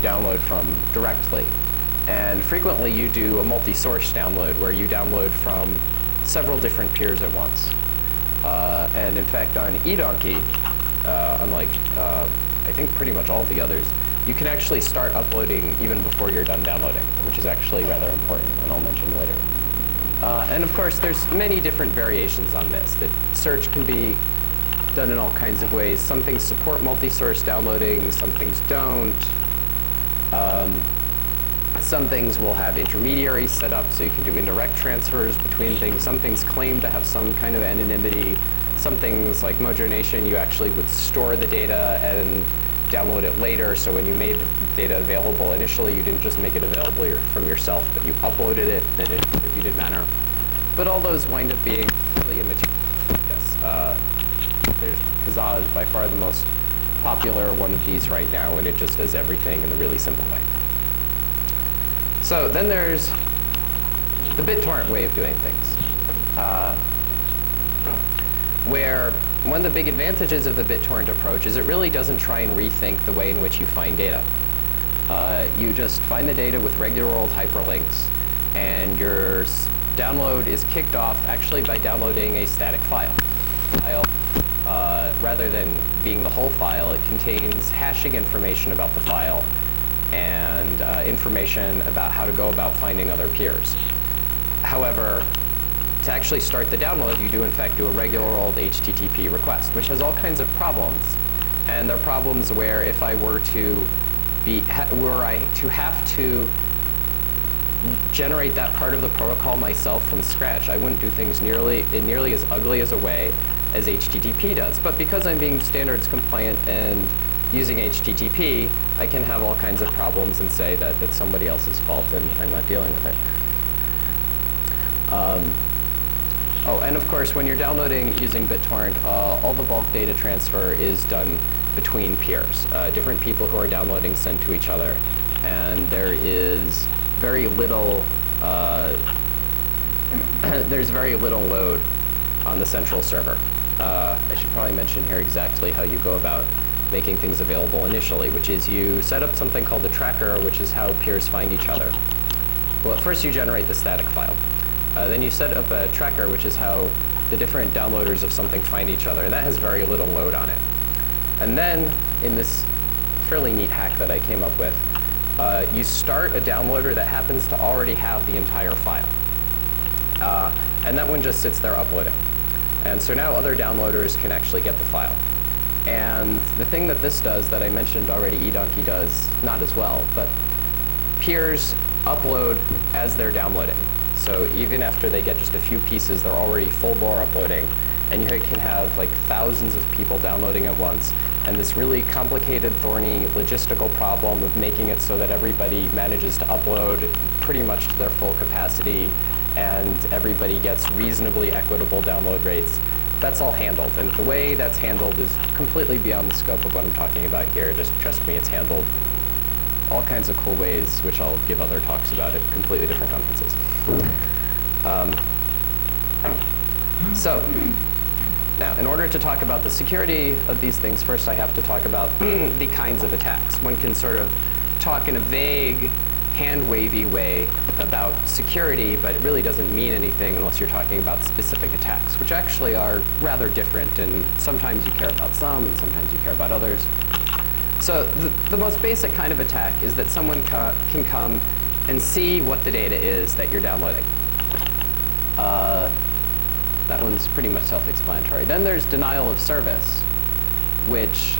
download from directly. And frequently you do a multi-source download where you download from several different peers at once. And in fact, on eDonkey, unlike I think pretty much all the others, you can actually start uploading even before you're done downloading, which is actually rather important, and I'll mention later. And of course, there's many different variations on this. The search can be done in all kinds of ways. Some things support multi-source downloading, some things don't. Some things will have intermediaries set up, so you can do indirect transfers between things. Some things claim to have some kind of anonymity. Some things, like Mojo Nation, you actually would store the data and download it later. So when you made the data available initially, you didn't just make it available from yourself, but you uploaded it in a distributed manner. But all those wind up being really immaterial. Yes, there's Kazaa is by far the most popular one of these right now, and it just does everything in a really simple way. So then there's the BitTorrent way of doing things, where one of the big advantages of the BitTorrent approach is it really doesn't try and rethink the way in which you find data. You just find the data with regular old hyperlinks, and your download is kicked off actually by downloading a static file. Rather than being the whole file, it contains hashing information about the file and information about how to go about finding other peers. However, to actually start the download, you do in fact do a regular old HTTP request, which has all kinds of problems. And there are problems where if I were to have to generate that part of the protocol myself from scratch, I wouldn't do things nearly as ugly as a way as HTTP does. But because I'm being standards compliant and using HTTP, I can have all kinds of problems and say that it's somebody else's fault and I'm not dealing with it. Oh, and of course, when you're downloading using BitTorrent, all the bulk data transfer is done between peers. Different people who are downloading send to each other, and there is very little there's very little load on the central server. I should probably mention here exactly how you go about making things available initially, which is you set up something called the tracker, which is how peers find each other. Well, at first you generate the static file. Then you set up a tracker, which is how the different downloaders of something find each other, and that has very little load on it. And then, in this fairly neat hack that I came up with, you start a downloader that happens to already have the entire file. And that one just sits there uploading. And so now other downloaders can actually get the file. And the thing that this does that I mentioned already, eDonkey does not as well, but peers upload as they're downloading. So even after they get just a few pieces, they're already full bore uploading. And you can have like thousands of people downloading at once. And this really complicated, thorny logistical problem of making it so that everybody manages to upload pretty much to their full capacity and everybody gets reasonably equitable download rates, that's all handled. And the way that's handled is completely beyond the scope of what I'm talking about here. Just trust me, it's handled all kinds of cool ways, which I'll give other talks about at completely different conferences. So now, in order to talk about the security of these things, first I have to talk about the kinds of attacks. One can sort of talk in a vague, hand-wavy way about security, but it really doesn't mean anything unless you're talking about specific attacks, which actually are rather different. And sometimes you care about some, and sometimes you care about others. So the most basic kind of attack is that someone can come and see what the data is that you're downloading. That one's pretty much self-explanatory. Then there's denial of service, which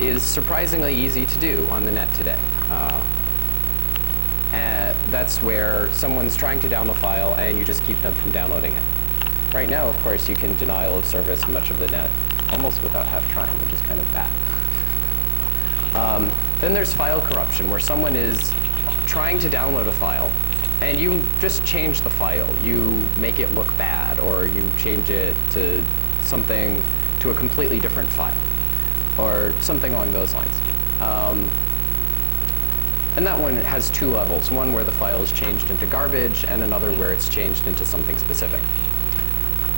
is surprisingly easy to do on the net today. And that's where someone's trying to download a file and you just keep them from downloading it. Right now, of course, you can denial of service much of the net almost without half trying, which is kind of bad. Then there's file corruption, where someone is trying to download a file and you just change the file. You make it look bad, or you change it to something, to a completely different file, or something along those lines. And that one has two levels, one where the file is changed into garbage, and another where it's changed into something specific.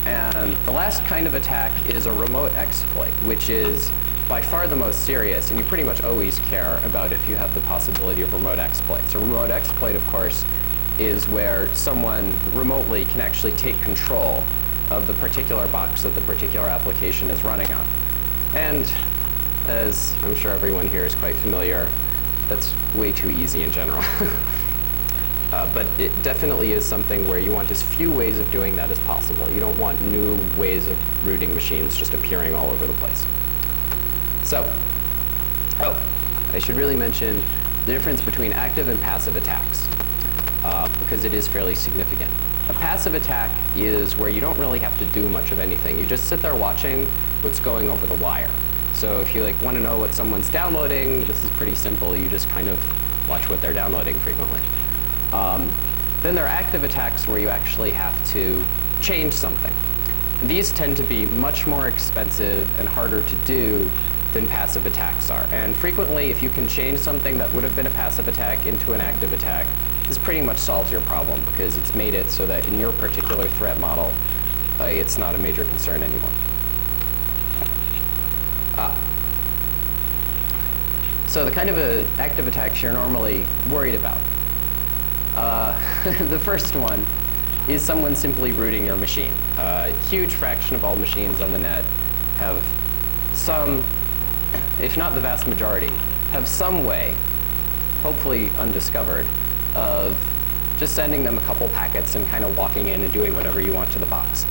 And the last kind of attack is a remote exploit, which is by far the most serious, and you pretty much always care about if you have the possibility of remote exploits. A remote exploit, of course, is where someone remotely can actually take control of the particular box that the particular application is running on. And as I'm sure everyone here is quite familiar, that's way too easy in general. But it definitely is something where you want as few ways of doing that as possible. You don't want new ways of rooting machines just appearing all over the place. So, I should really mention the difference between active and passive attacks, because it is fairly significant. A passive attack is where you don't really have to do much of anything. You just sit there watching what's going over the wire. So if you want to know what someone's downloading, this is pretty simple. You just kind of watch what they're downloading frequently. Then there are active attacks where you actually have to change something. These tend to be much more expensive and harder to do than passive attacks are. And frequently, if you can change something that would have been a passive attack into an active attack, this pretty much solves your problem, because it's made it so that in your particular threat model, it's not a major concern anymore. So the kind of active attacks you're normally worried about. The first one is someone simply rooting your machine. A huge fraction of all machines on the net have some, if not the vast majority, have some way, hopefully undiscovered, of just sending them a couple packets and kind of walking in and doing whatever you want to the box.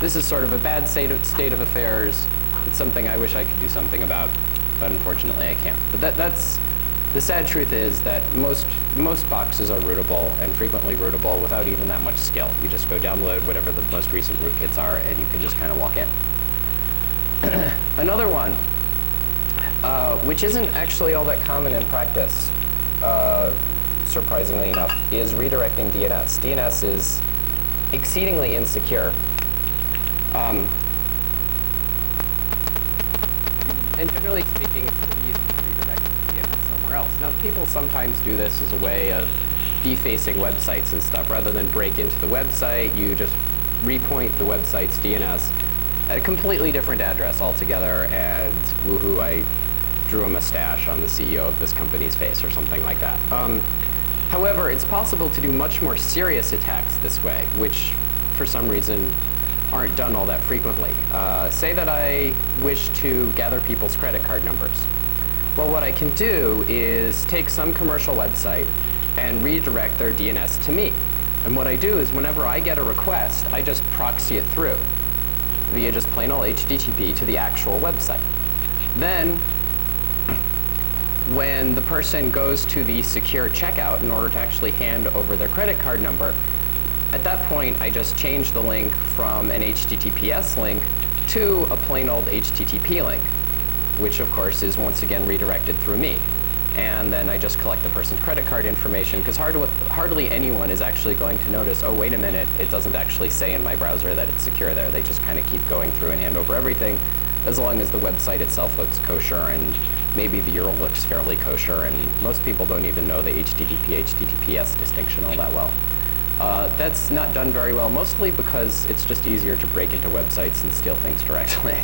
This is sort of a bad state of affairs. It's something I wish I could do something about, but unfortunately I can't. But that's the sad truth is that most boxes are rootable, and frequently rootable without even that much skill. You just go download whatever the most recent rootkits are, and you can just kind of walk in. Another one, which isn't actually all that common in practice, surprisingly enough, is redirecting DNS. DNS is exceedingly insecure. And generally speaking, it's pretty easy to redirect DNS somewhere else. Now, people sometimes do this as a way of defacing websites and stuff. Rather than break into the website, you just repoint the website's DNS at a completely different address altogether, and woohoo, I drew a mustache on the CEO of this company's face or something like that. However, it's possible to do much more serious attacks this way, which for some reason aren't done all that frequently. Say that I wish to gather people's credit card numbers. Well, what I can do is take some commercial website and redirect their DNS to me. And what I do is whenever I get a request, I just proxy it through via just plain old HTTP to the actual website. Then, when the person goes to the secure checkout in order to actually hand over their credit card number, at that point, I just change the link from an HTTPS link to a plain old HTTP link, which of course is once again redirected through me. And then I just collect the person's credit card information, because hardly anyone is actually going to notice, oh, wait a minute, it doesn't actually say in my browser that it's secure there. They just kind of keep going through and hand over everything, as long as the website itself looks kosher and maybe the URL looks fairly kosher, and most people don't even know the HTTP, HTTPS distinction all that well. That's not done very well, mostly because it's just easier to break into websites and steal things directly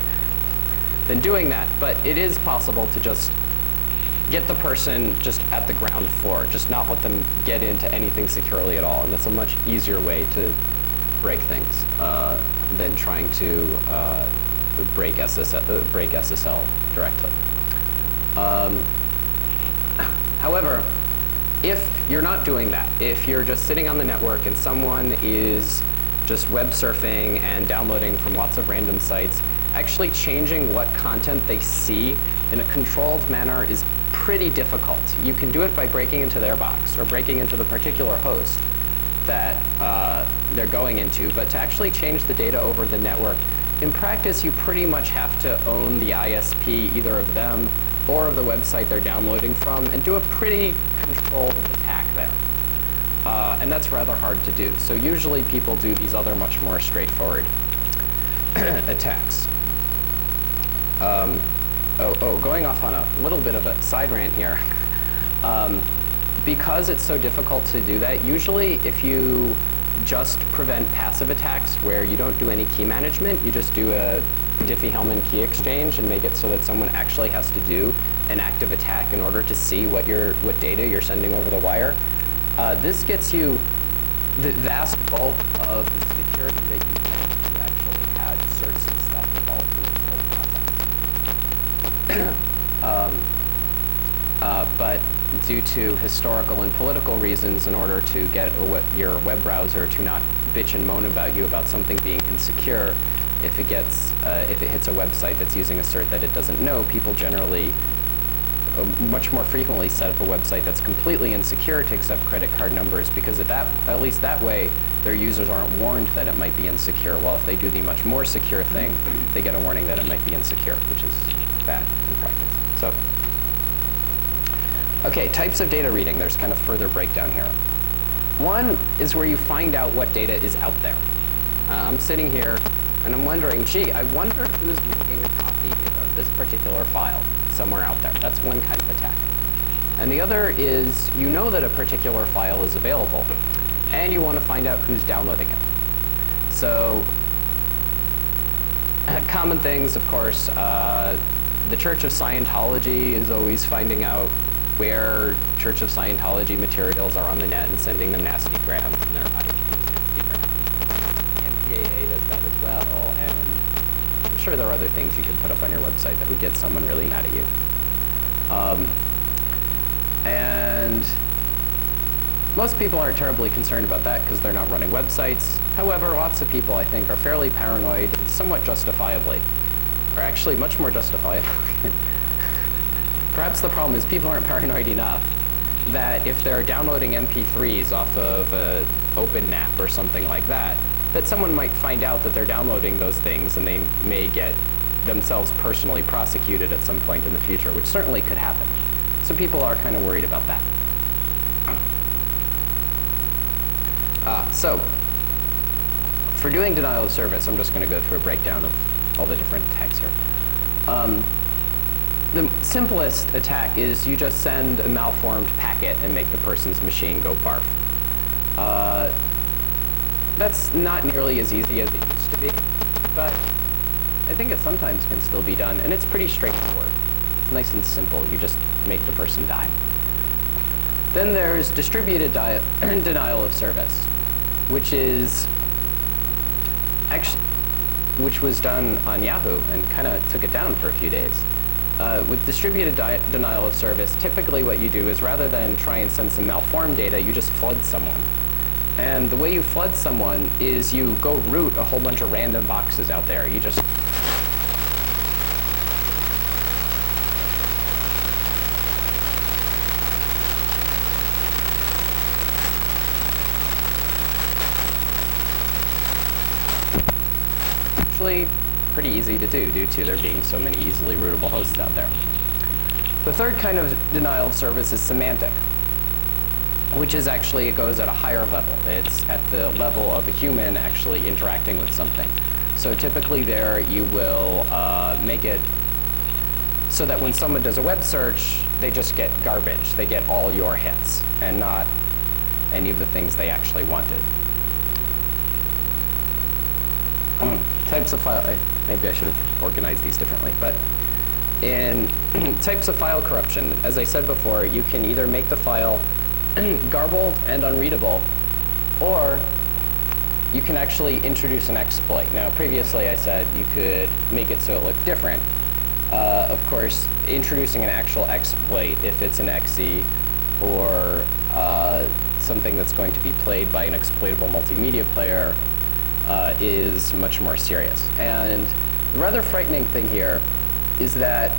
than doing that. But it is possible to just get the person just at the ground floor, just not let them get into anything securely at all. And that's a much easier way to break things than trying to break SSL directly. However, if you're not doing that, if you're just sitting on the network and someone is just web surfing and downloading from lots of random sites, actually changing what content they see in a controlled manner is pretty difficult. You can do it by breaking into their box or breaking into the particular host that they're going into, but to actually change the data over the network, in practice, you pretty much have to own the ISP, either of them or of the website they're downloading from, and do a pretty controlled attack there. And that's rather hard to do. So usually people do these other much more straightforward attacks. Going off on a little bit of a side rant here. Because it's so difficult to do that, usually if you just prevent passive attacks where you don't do any key management, you just do a Diffie-Hellman key exchange and make it so that someone actually has to do an active attack in order to see what data you're sending over the wire. This gets you the vast bulk of the security that you get if you actually had certs and stuff involved in this whole process. But due to historical and political reasons, in order to get your web browser to not bitch and moan about you about something being insecure, if it hits a website that's using a cert that it doesn't know, people generally much more frequently set up a website that's completely insecure to accept credit card numbers, because at least that way their users aren't warned that it might be insecure, while if they do the much more secure thing, they get a warning that it might be insecure, which is bad in practice. So, okay, types of data reading. There's kind of further breakdown here. One is where you find out what data is out there. I'm sitting here and I'm wondering, gee, I wonder who's making a copy of this particular file somewhere out there. That's one kind of attack. And the other is, you know that a particular file is available, and you want to find out who's downloading it. So, common things, of course, the Church of Scientology is always finding out where Church of Scientology materials are on the net and sending them nasty grams and their ISPs nasty grams. The MPAA does that as well, and I'm sure there are other things you could put up on your website that would get someone really mad at you. And most people aren't terribly concerned about that because they're not running websites. However, lots of people, I think, are fairly paranoid, and somewhat justifiably, or actually much more justifiably. Perhaps the problem is people aren't paranoid enough that if they're downloading MP3s off of OpenNAP or something like that, that someone might find out that they're downloading those things and they may get themselves personally prosecuted at some point in the future, which certainly could happen. So people are kind of worried about that. So for doing denial of service, I'm just going to go through a breakdown of all the different attacks here. The simplest attack is you just send a malformed packet and make the person's machine go barf. That's not nearly as easy as it used to be, but I think it sometimes can still be done, and it's pretty straightforward. It's nice and simple. You just make the person die. Then there's distributed denial of service, which was done on Yahoo and kind of took it down for a few days. With distributed denial of service, typically what you do is rather than try and send some malformed data, you just flood someone. And the way you flood someone is you go root a whole bunch of random boxes out there. You just actually pretty easy to do due to there being so many easily rootable hosts out there. The third kind of denial of service is semantic, which is actually, it goes at a higher level. It's at the level of a human actually interacting with something. So typically there you will make it so that when someone does a web search, they just get garbage. They get all your hits and not any of the things they actually wanted. Types of file, maybe I should have organized these differently, but in types of file corruption, as I said before, you can either make the file garbled and unreadable, or you can actually introduce an exploit. Now, previously I said you could make it so it looked different. Of course, introducing an actual exploit, if it's an exe or something that's going to be played by an exploitable multimedia player, is much more serious. And the rather frightening thing here is that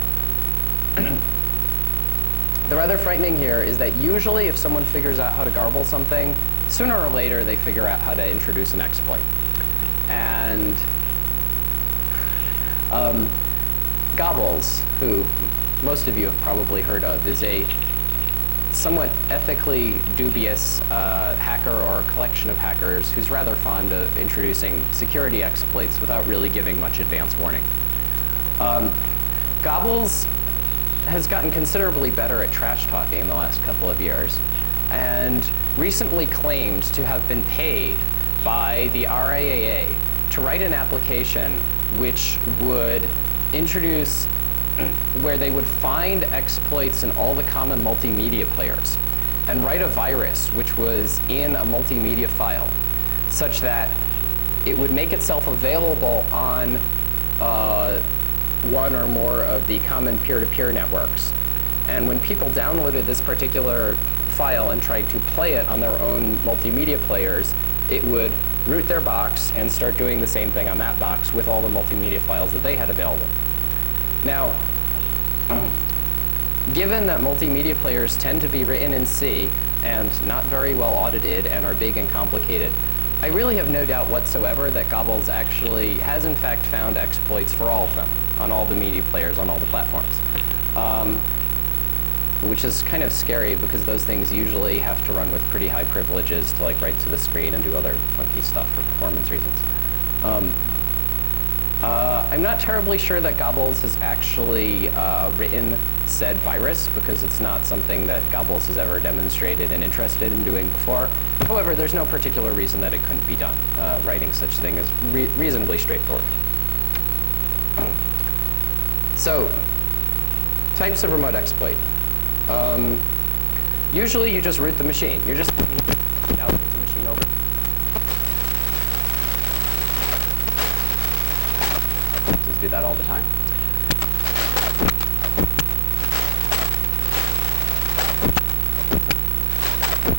usually if someone figures out how to garble something, sooner or later they figure out how to introduce an exploit. And Gobbles, who most of you have probably heard of, is a somewhat ethically dubious hacker or a collection of hackers who's rather fond of introducing security exploits without really giving much advance warning. Gobbles has gotten considerably better at trash talking in the last couple of years, and recently claimed to have been paid by the RIAA to write an application which would introduce where they would find exploits in all the common multimedia players and write a virus which was in a multimedia file such that it would make itself available on one or more of the common peer-to-peer networks. And when people downloaded this particular file and tried to play it on their own multimedia players, it would root their box and start doing the same thing on that box with all the multimedia files that they had available. Now, given that multimedia players tend to be written in C and not very well audited and are big and complicated, I really have no doubt whatsoever that Gobbles actually has in fact found exploits for all of them, on all the media players, on all the platforms. Which is kind of scary because those things usually have to run with pretty high privileges to like write to the screen and do other funky stuff for performance reasons. I'm not terribly sure that Gobbles has actually written said virus because it's not something that Gobbles has ever demonstrated an interested in doing before. However, there's no particular reason that it couldn't be done. Writing such thing is reasonably straightforward. So, types of remote exploit. Usually you just root the machine. You're just now there's a machine over. Just do that all the time.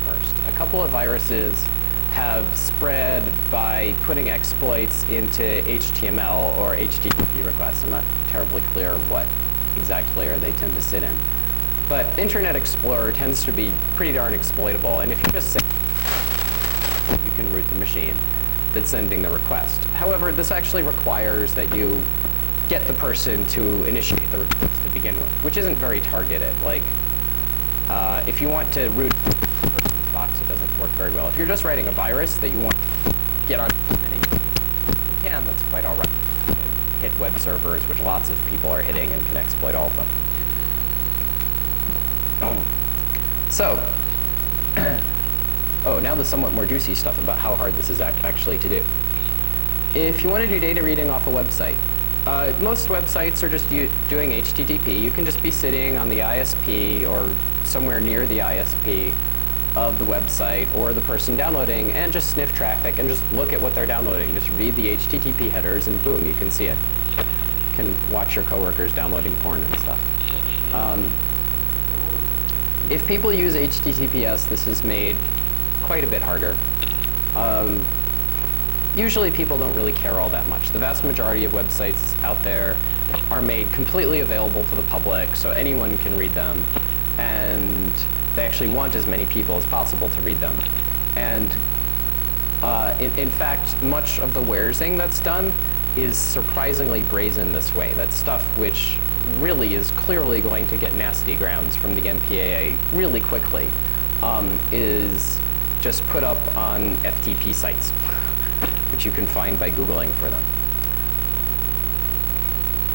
First, a couple of viruses have spread by putting exploits into HTML or HTTP requests. I'm not terribly clear what exact layer they tend to sit in. But Internet Explorer tends to be pretty darn exploitable, and if you just say you can root the machine that's sending the request. However, this actually requires that you get the person to initiate the request to begin with, which isn't very targeted. Like, if you want to root the person's box, it doesn't work very well. If you're just writing a virus that you want to get on as many machines as you can, that's quite all right. Hit web servers, which lots of people are hitting and can exploit all of them. So, now the somewhat more juicy stuff about how hard this is actually to do. If you want to do data reading off a website, most websites are just doing HTTP. You can just be sitting on the ISP or somewhere near the ISP of the website or the person downloading and just sniff traffic and just look at what they're downloading. Just read the HTTP headers and boom, you can see it. You can watch your coworkers downloading porn and stuff. If people use HTTPS, this is made quite a bit harder. Usually people don't really care all that much. The vast majority of websites out there are made completely available to the public, so anyone can read them, and they actually want as many people as possible to read them. And in fact, much of the waresing that's done is surprisingly brazen this way. That stuff which really is clearly going to get nasty grounds from the MPAA really quickly is just put up on FTP sites, which you can find by Googling for them,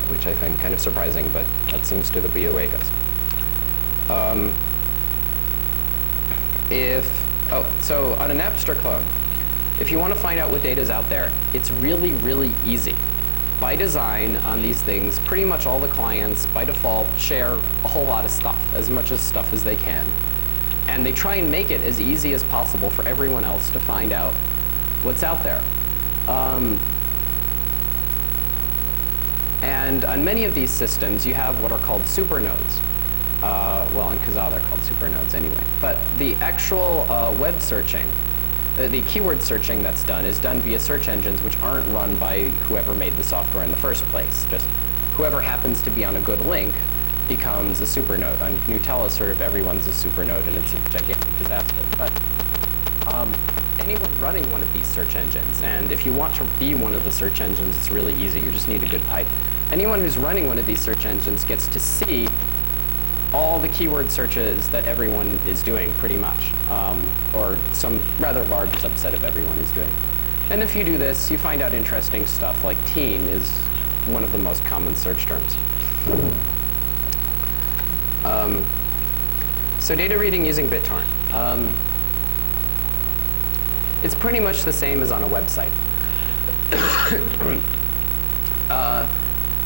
which I find kind of surprising, but that seems to be the way it goes. So on a Napster clone, if you want to find out what data is out there, it's really, really easy. By design, on these things, pretty much all the clients, by default, share a whole lot of stuff, as much stuff as they can. And they try and make it as easy as possible for everyone else to find out what's out there. And on many of these systems, you have what are called supernodes. Well, in Kazaa, they're called supernodes anyway. But the actual web searching, the keyword searching that's done is done via search engines which aren't run by whoever made the software in the first place. Just whoever happens to be on a good link becomes a supernode. On Gnutella, sort of everyone's a supernode, and it's a gigantic disaster. But anyone running one of these search engines, and if you want to be one of the search engines, it's really easy. You just need a good pipe. Anyone who's running one of these search engines gets to see all the keyword searches that everyone is doing, pretty much, or some rather large subset of everyone is doing. And if you do this, you find out interesting stuff like teen is one of the most common search terms. So data reading using BitTorrent. It's pretty much the same as on a website.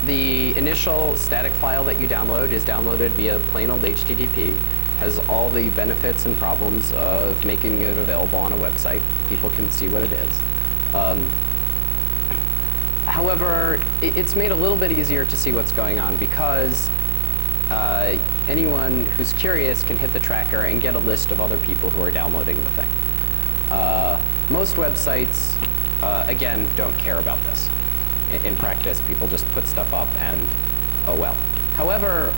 The initial static file that you download is downloaded via plain old HTTP, has all the benefits and problems of making it available on a website. People can see what it is. However, it's made a little bit easier to see what's going on because anyone who's curious can hit the tracker and get a list of other people who are downloading the thing. Most websites, again, don't care about this. In practice, people just put stuff up and, oh well. However,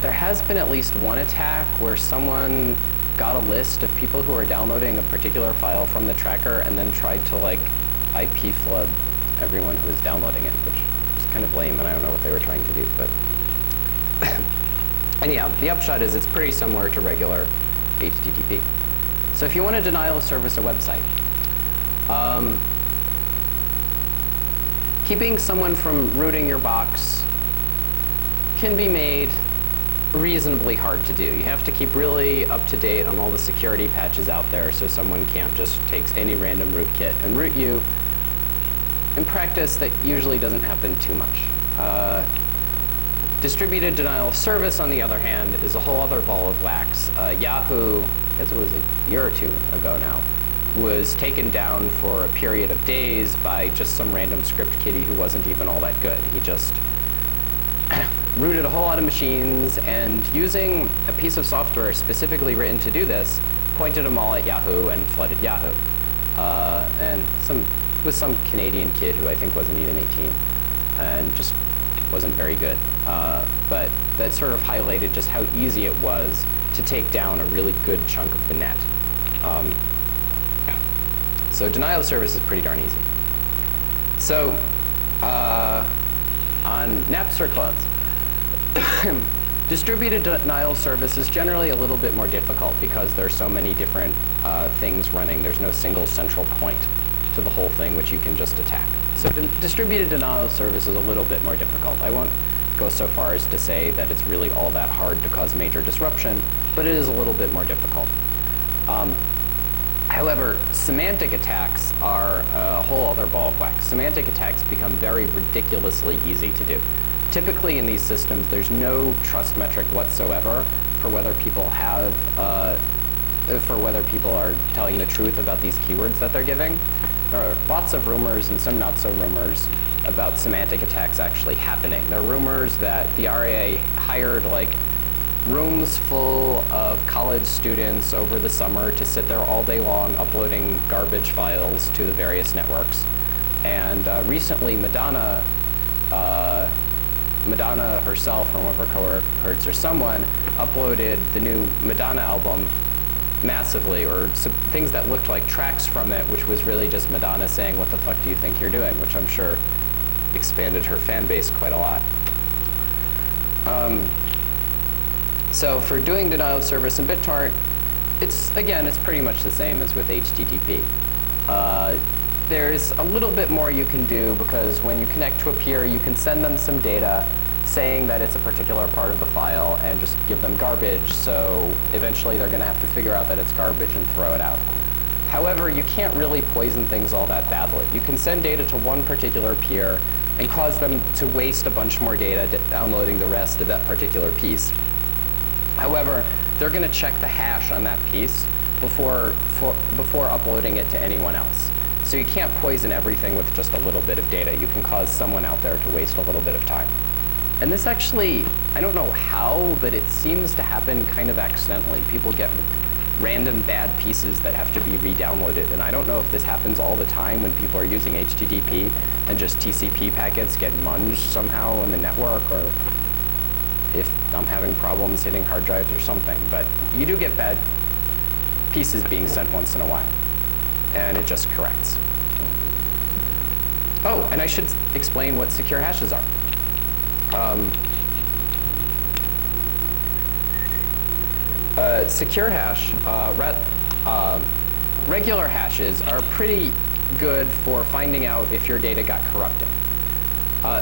there has been at least one attack where someone got a list of people who are downloading a particular file from the tracker and then tried to like IP flood everyone who was downloading it, which is kind of lame, and I don't know what they were trying to do, but anyhow, the upshot is it's pretty similar to regular HTTP. So if you want to denial of service a website, keeping someone from rooting your box can be made reasonably hard to do. You have to keep really up to date on all the security patches out there so someone can't just take any random rootkit and root you. In practice, that usually doesn't happen too much. Distributed denial of service, on the other hand, is a whole other ball of wax. Yahoo, I guess it was a year or two ago now, was taken down for a period of days by just some random script kiddie who wasn't even all that good. He just rooted a whole lot of machines, and using a piece of software specifically written to do this, pointed them all at Yahoo and flooded Yahoo. And was some Canadian kid who I think wasn't even 18 and just wasn't very good. But that sort of highlighted just how easy it was to take down a really good chunk of the net. So denial of service is pretty darn easy. So on Napster clones, distributed denial of service is generally a little bit more difficult because there are so many different things running. There's no single central point to the whole thing which you can just attack. So distributed denial of service is a little bit more difficult. I won't go so far as to say that it's really all that hard to cause major disruption, but it is a little bit more difficult. However, semantic attacks are a whole other ball of wax. Semantic attacks become very ridiculously easy to do. Typically in these systems, there's no trust metric whatsoever for whether people have, for whether people are telling the truth about these keywords that they're giving. There are lots of rumors and some not so rumors about semantic attacks actually happening. There are rumors that the RIA hired like rooms full of college students over the summer to sit there all day long uploading garbage files to the various networks. And recently, Madonna herself, or one of her cohorts or someone, uploaded the new Madonna album massively, or some things that looked like tracks from it, which was really just Madonna saying, "What the fuck do you think you're doing?" which I'm sure expanded her fan base quite a lot. So for doing denial of service in BitTorrent, it's pretty much the same as with HTTP. There's a little bit more you can do because when you connect to a peer, you can send them some data saying that it's a particular part of the file and just give them garbage, so eventually they're going to have to figure out that it's garbage and throw it out. However, you can't really poison things all that badly. You can send data to one particular peer and cause them to waste a bunch more data downloading the rest of that particular piece. However, they're going to check the hash on that piece before uploading it to anyone else. So you can't poison everything with just a little bit of data. You can cause someone out there to waste a little bit of time. And this actually, I don't know how, but it seems to happen kind of accidentally. People get random bad pieces that have to be re-downloaded. And I don't know if this happens all the time when people are using HTTP and just TCP packets get munged somehow in the network, or if I'm having problems hitting hard drives or something. But you do get bad pieces being sent once in a while, and it just corrects. Oh, and I should explain what secure hashes are. Secure hash, regular hashes are pretty good for finding out if your data got corrupted.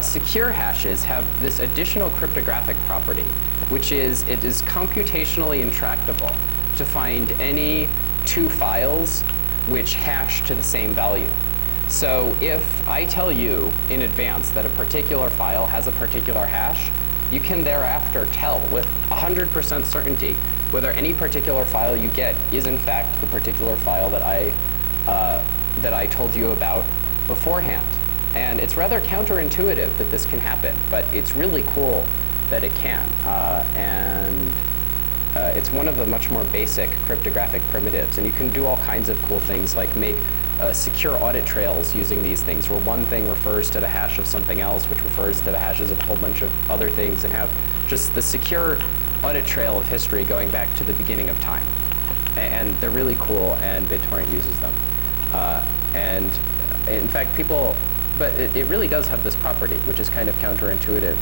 Secure hashes have this additional cryptographic property, which is it is computationally intractable to find any two files which hash to the same value. So if I tell you in advance that a particular file has a particular hash, you can thereafter tell with 100% certainty whether any particular file you get is in fact the particular file that I told you about beforehand. And it's rather counterintuitive that this can happen, but it's really cool that it can. It's one of the much more basic cryptographic primitives, and you can do all kinds of cool things like make secure audit trails using these things, where one thing refers to the hash of something else, which refers to the hashes of a whole bunch of other things, and have just the secure audit trail of history going back to the beginning of time. And they're really cool, and BitTorrent uses them. And in fact, but it really does have this property, which is kind of counterintuitive.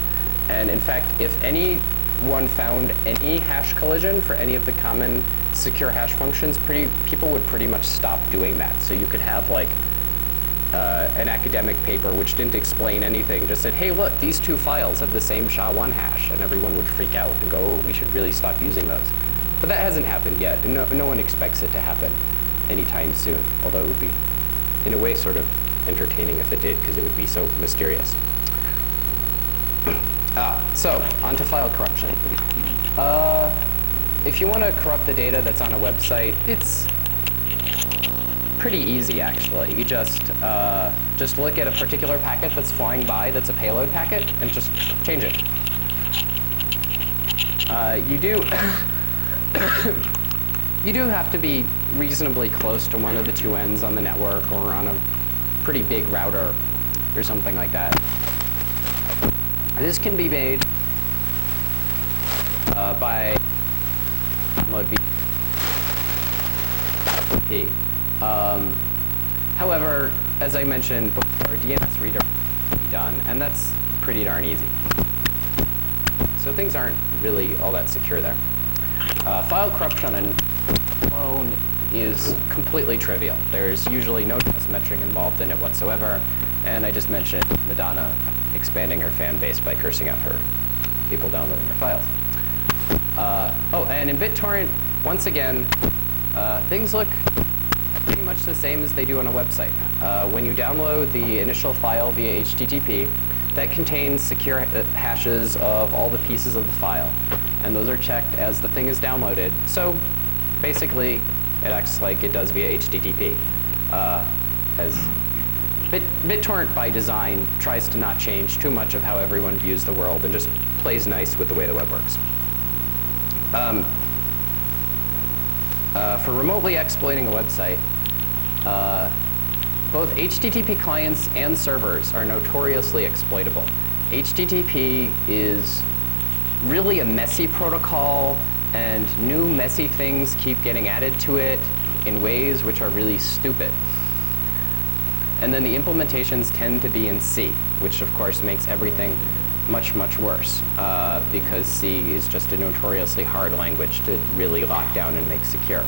And in fact, if anyone found any hash collision for any of the common secure hash functions, people would pretty much stop doing that. So you could have like an academic paper which didn't explain anything, just said, hey, look, these two files have the same SHA-1 hash, and everyone would freak out and go, oh, we should really stop using those. But that hasn't happened yet, and no one expects it to happen anytime soon, although it would be, in a way, sort of entertaining if it did, because it would be so mysterious. So, on to file corruption. If you want to corrupt the data that's on a website, it's pretty easy, actually. You just look at a particular packet that's flying by that's a payload packet, and just change it. You do have to be reasonably close to one of the two ends on the network, or on a pretty big router, or something like that. This can be made by download VP. However, as I mentioned before, DNS reader can be done, and that's pretty darn easy. So things aren't really all that secure there. File corruption and clone is completely trivial. There's usually no trust matching involved in it whatsoever, and I just mentioned Madonna expanding her fan base by cursing out her people downloading her files. Oh, and in BitTorrent, once again, things look pretty much the same as they do on a website. When you download the initial file via HTTP, that contains secure hashes of all the pieces of the file, and those are checked as the thing is downloaded. So basically, it acts like it does via HTTP. As BitTorrent, by design, tries to not change too much of how everyone views the world and just plays nice with the way the web works. For remotely exploiting a website, both HTTP clients and servers are notoriously exploitable. HTTP is really a messy protocol, and new messy things keep getting added to it in ways which are really stupid. And then the implementations tend to be in C, which of course makes everything much, much worse, because C is just a notoriously hard language to really lock down and make secure.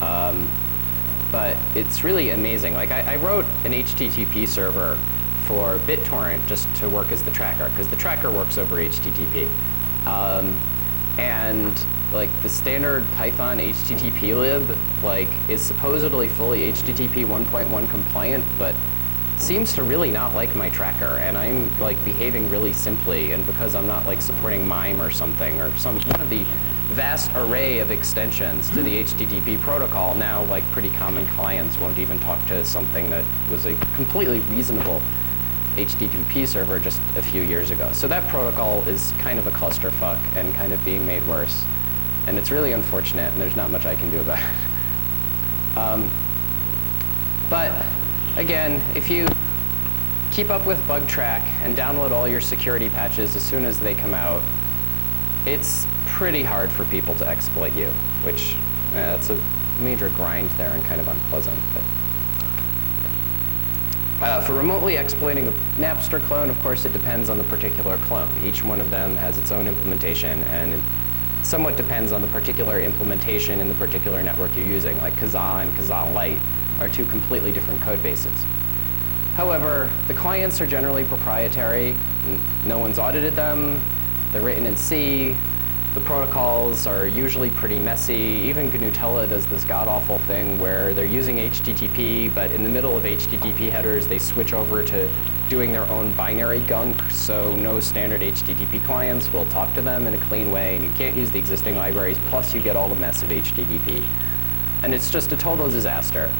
But it's really amazing. Like I wrote an HTTP server for BitTorrent just to work as the tracker, because the tracker works over HTTP. And like the standard Python HTTP lib is supposedly fully HTTP 1.1 compliant, but seems to really not like my tracker, and I'm behaving really simply, and because I'm not supporting MIME or something, or one of the vast array of extensions to the HTTP protocol, now pretty common clients won't even talk to something that was a completely reasonable HTTP server just a few years ago. So that protocol is kind of a clusterfuck and kind of being made worse. And it's really unfortunate, and there's not much I can do about it. But again, if you keep up with BugTrack and download all your security patches as soon as they come out, it's pretty hard for people to exploit you, which that's a major grind there and kind of unpleasant. But for remotely exploiting a Napster clone, of course, it depends on the particular clone. Each one of them has its own implementation, and it somewhat depends on the particular implementation in the particular network you're using, like Kazaa and Kazaa Lite are two completely different code bases. However, the clients are generally proprietary. No one's audited them. They're written in C. The protocols are usually pretty messy. Even GNUtella does this god-awful thing where they're using HTTP, but in the middle of HTTP headers, they switch over to doing their own binary gunk, so no standard HTTP clients will talk to them in a clean way, and you can't use the existing libraries, plus you get all the mess of HTTP. And it's just a total disaster.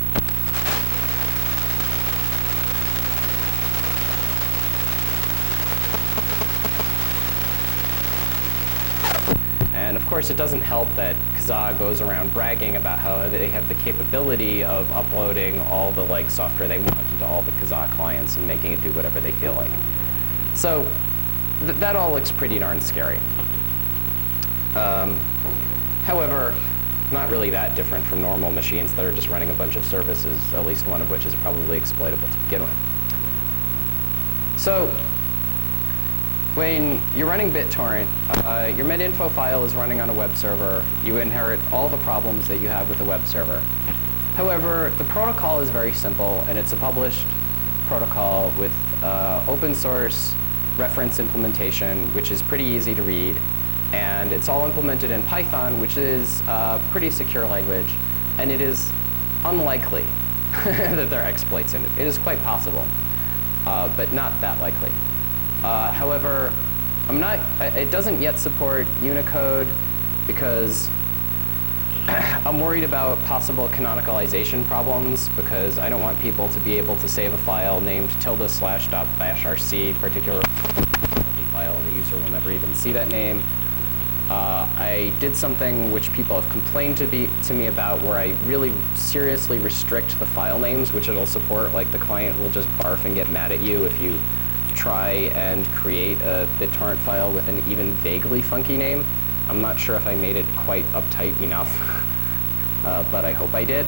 And of course, it doesn't help that Kazaa goes around bragging about how they have the capability of uploading all the software they want into all the Kazaa clients and making it do whatever they feel like. So that all looks pretty darn scary. However, not really that different from normal machines that are just running a bunch of services, at least one of which is probably exploitable to begin with. So when you're running BitTorrent, your metinfo file is running on a web server. You inherit all the problems that you have with a web server. However, the protocol is very simple, and it's a published protocol with open source reference implementation, which is pretty easy to read. And it's all implemented in Python, which is a pretty secure language. And it is unlikely that there are exploits in it. It is quite possible, but not that likely. However, it doesn't yet support Unicode because I'm worried about possible canonicalization problems, because I don't want people to be able to save a file named ~/.bashrc, particular file, and the user will never even see that name. I did something which people have complained to me about, where I really seriously restrict the file names, which it'll support. Like, the client will just barf and get mad at you if you try and create a BitTorrent file with an even vaguely funky name. I'm not sure if I made it quite uptight enough, but I hope I did.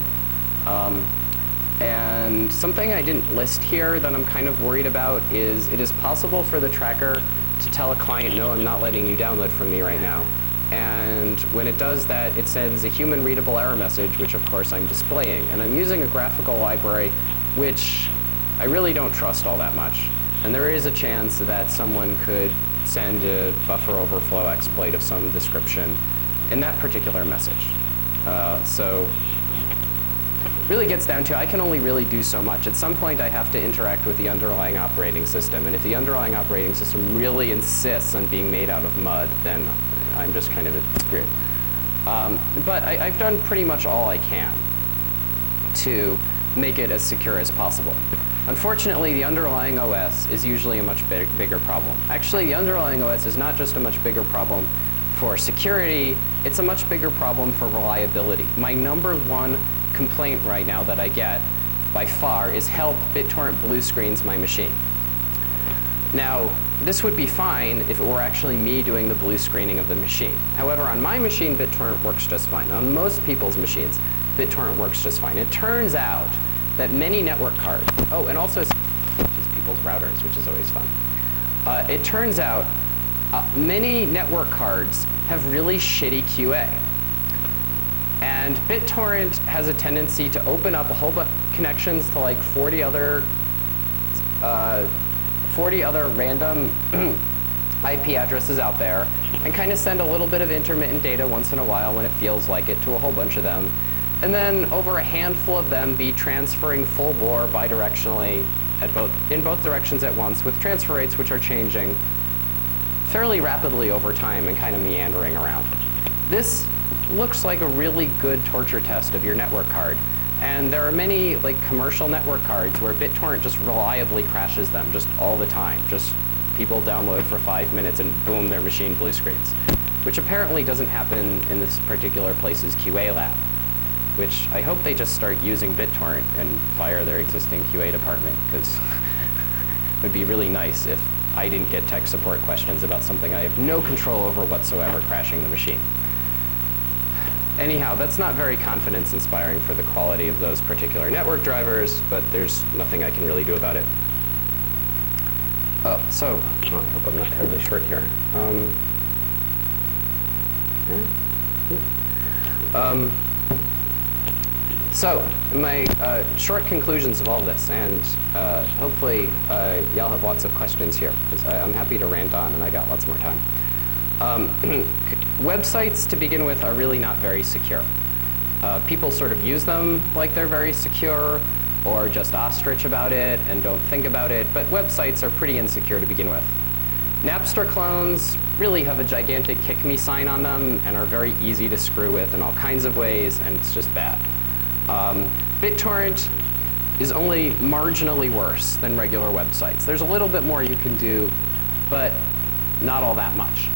And something I didn't list here that I'm kind of worried about is it is possible for the tracker to tell a client, no, I'm not letting you download from me right now. And when it does that, it sends a human readable error message, which of course I'm displaying. And I'm using a graphical library, which I really don't trust all that much. And there is a chance that someone could send a buffer overflow exploit of some description in that particular message. So really gets down to, I can only really do so much. At some point, I have to interact with the underlying operating system. And if the underlying operating system really insists on being made out of mud, then I'm just kind of screwed. But I've done pretty much all I can to make it as secure as possible. Unfortunately, the underlying OS is usually a much bigger problem. Actually, the underlying OS is not just a much bigger problem for security, it's a much bigger problem for reliability. My #1 complaint right now that I get, by far, is help, BitTorrent blue screens my machine. Now, this would be fine if it were actually me doing the blue screening of the machine. However, on my machine, BitTorrent works just fine. On most people's machines, BitTorrent works just fine. It turns out that many network cards, oh, and also switches people's routers, which is always fun. It turns out many network cards have really shitty QA. And BitTorrent has a tendency to open up a whole bunch of connections to like 40 other random IP addresses out there, and kind of send a little bit of intermittent data once in a while when it feels like it to a whole bunch of them. And then over a handful of them be transferring full bore bidirectionally in both directions at once, with transfer rates which are changing fairly rapidly over time and kind of meandering around. This looks like a really good torture test of your network card. And there are many commercial network cards where BitTorrent just reliably crashes them just all the time. Just people download for 5 minutes and boom, their machine blue screens. Which apparently doesn't happen in this particular place's QA lab, which I hope they just start using BitTorrent and fire their existing QA department, because it would be really nice if I didn't get tech support questions about something I have no control over whatsoever crashing the machine. Anyhow, that's not very confidence-inspiring for the quality of those particular network drivers, but there's nothing I can really do about it. Oh, so, I hope I'm not terribly short here. So, my short conclusions of all this, and hopefully y'all have lots of questions here, because I'm happy to rant on, and I got lots more time. websites, to begin with, are really not very secure. People sort of use them like they're very secure, or just ostrich about it and don't think about it, but websites are pretty insecure to begin with. Napster clones really have a gigantic kick me sign on them and are very easy to screw with in all kinds of ways, and it's just bad. BitTorrent is only marginally worse than regular websites. There's a little bit more you can do, but not all that much.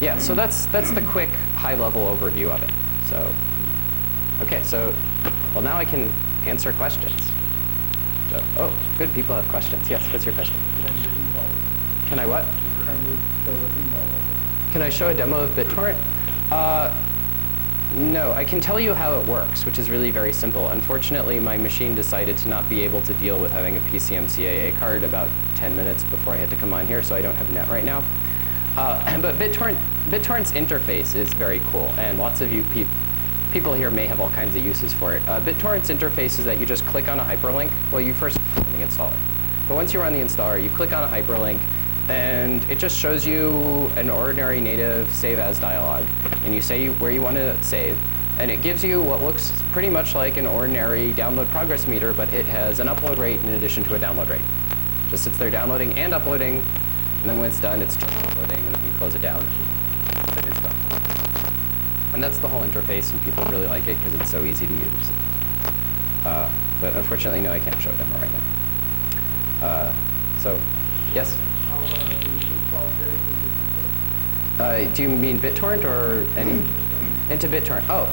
Yeah, so that's the quick high-level overview of it. So, okay, so, well, now I can answer questions. So, oh, good, people have questions. Yes, what's your question? Can I what? Can you show a demo of it? Can I show a demo of BitTorrent? No, I can tell you how it works, which is really very simple. Unfortunately, my machine decided to not be able to deal with having a PCMCIA card about 10 minutes before I had to come on here, so I don't have net right now. But BitTorrent's interface is very cool, and lots of you people here may have all kinds of uses for it. BitTorrent's interface is that you just click on a hyperlink. Well, you first run the installer. But once you run the installer, you click on a hyperlink, and it just shows you an ordinary native save as dialog. And you say where you want to save, and it gives you what looks pretty much like an ordinary download progress meter, but it has an upload rate in addition to a download rate. Just sits there downloading and uploading, and then when it's done, it's just uploading, and then you close it down. Then it's done. And that's the whole interface, and people really like it because it's so easy to use. But unfortunately, no, I can't show a demo right now. So, yes? How do you install very Do you mean BitTorrent or any? Into BitTorrent. Oh,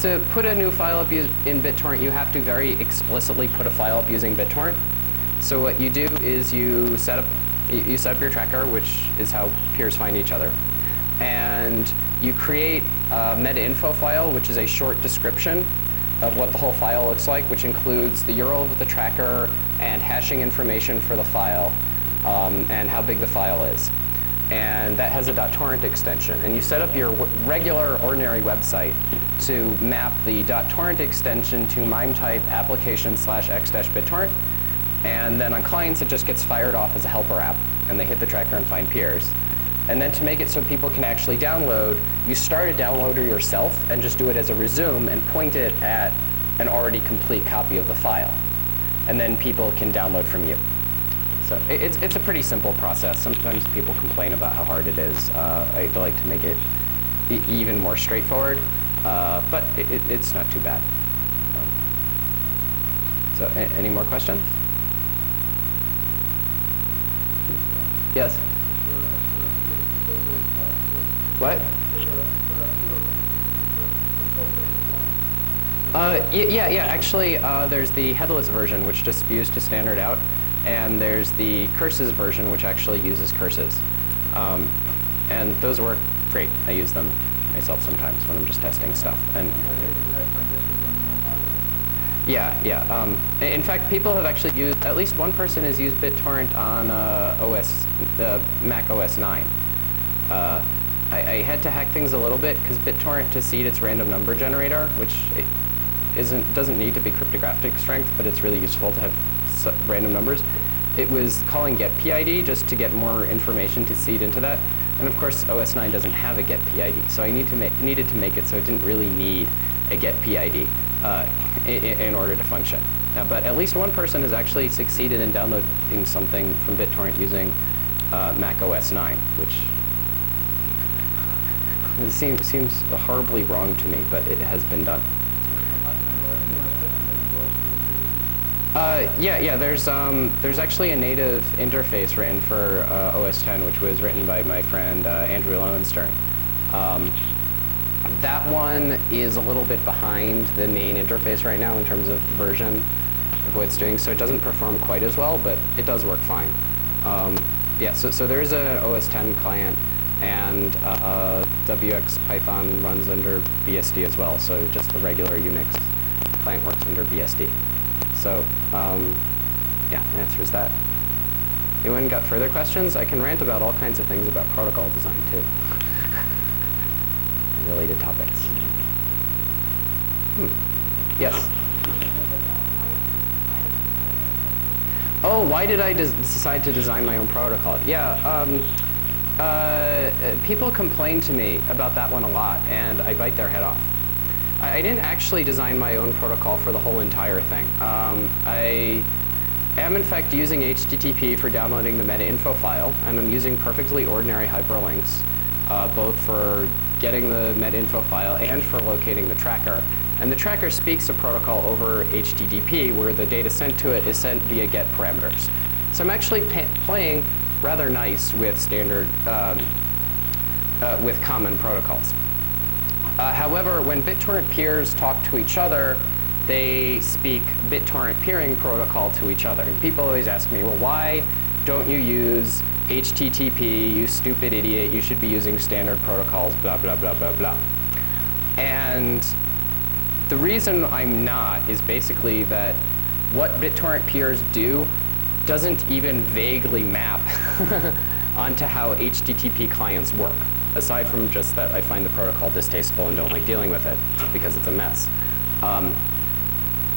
to put a new file up in BitTorrent, you have to very explicitly put a file up using BitTorrent. So what you do is you set up your tracker, which is how peers find each other, and you create a meta-info file, which is a short description of what the whole file looks like, which includes the URL of the tracker and hashing information for the file, and how big the file is. And that has a .torrent extension. And you set up your regular, ordinary website to map the .torrent extension to MIME type application/x-BitTorrent. And then on clients, it just gets fired off as a helper app, and they hit the tracker and find peers. And then to make it so people can actually download, you start a downloader yourself and just do it as a resume and point it at an already complete copy of the file. And then people can download from you. So it's a pretty simple process. Sometimes people complain about how hard it is. I'd like to make it even more straightforward, but it's not too bad. So any more questions? Yes? What? Yeah, actually, there's the headless version, which just spews to standard out, and there's the curses version, which actually uses curses. And those work great. I use them myself sometimes when I'm just testing stuff. And yeah. In fact, people have actually used, at least one person has used BitTorrent on Mac OS 9. I had to hack things a little bit because BitTorrent, to seed its random number generator, which doesn't need to be cryptographic strength, but it's really useful to have random numbers. It was calling getPID just to get more information to seed into that. And of course, OS 9 doesn't have a getPID, so I needed to make it so it didn't really need a getPID in order to function. But at least one person has actually succeeded in downloading something from BitTorrent using Mac OS 9, which seems horribly wrong to me, but it has been done. Yeah. There's actually a native interface written for OS 10, which was written by my friend Andrew Lowenstern. That one is a little bit behind the main interface right now in terms of version of what it's doing, so it doesn't perform quite as well, but it does work fine. Yeah, so there is an OS 10 client, and WX Python runs under BSD as well, so just the regular Unix client works under BSD. So, yeah, the answer is that. Anyone got further questions? I can rant about all kinds of things about protocol design, too. Related topics. Yes? Oh, why did I decide to design my own protocol? Yeah, people complain to me about that one a lot, and I bite their head off. I didn't actually design my own protocol for the whole entire thing. I am, in fact, using HTTP for downloading the meta-info file, and I'm using perfectly ordinary hyperlinks, both for getting the meta-info file and for locating the tracker. And the tracker speaks a protocol over HTTP, where the data sent to it is sent via GET parameters. So I'm actually playing rather nice with standard, with common protocols. However, when BitTorrent peers talk to each other, they speak BitTorrent peering protocol to each other. And people always ask me, well, why don't you use HTTP, you stupid idiot, you should be using standard protocols, blah, blah, blah, blah, blah. And the reason I'm not is basically that what BitTorrent peers do doesn't even vaguely map onto how HTTP clients work, aside from just that I find the protocol distasteful and don't like dealing with it because it's a mess.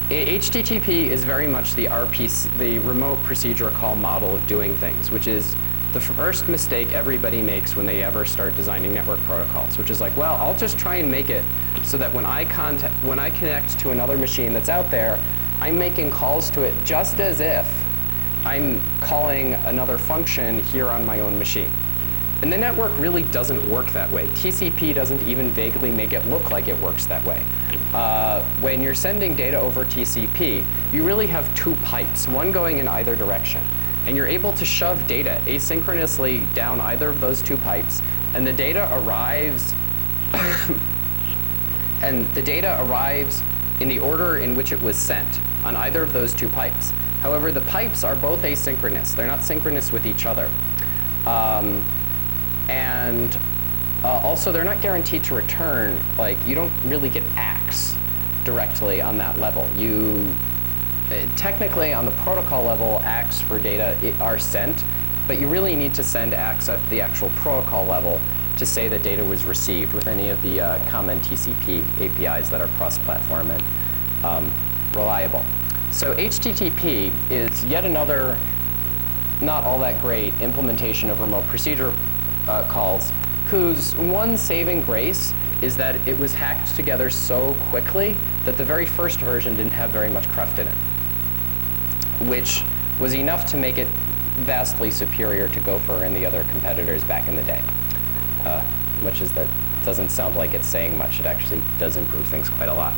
HTTP is very much the RPC, the remote procedure call model of doing things, which is the first mistake everybody makes when they ever start designing network protocols, which is like, well, I'll just try and make it so that when I connect to another machine that's out there, I'm making calls to it just as if I'm calling another function here on my own machine. And the network really doesn't work that way. TCP doesn't even vaguely make it look like it works that way. When you're sending data over TCP, you really have two pipes, one going in either direction. And you're able to shove data asynchronously down either of those two pipes, and the data arrives in the order in which it was sent on either of those two pipes. However, the pipes are both asynchronous. They're not synchronous with each other. Also, they're not guaranteed to return. Like, you don't really get ACKs directly on that level. Technically, on the protocol level, ACKs for data are sent, but you really need to send ACKs at the actual protocol level to say that data was received with any of the common TCP APIs that are cross-platform and reliable. So HTTP is yet another not all that great implementation of remote procedure calls, whose one saving grace is that it was hacked together so quickly that the very first version didn't have very much cruft in it, which was enough to make it vastly superior to Gopher and the other competitors back in the day. Much as that doesn't sound like it's saying much, it actually does improve things quite a lot.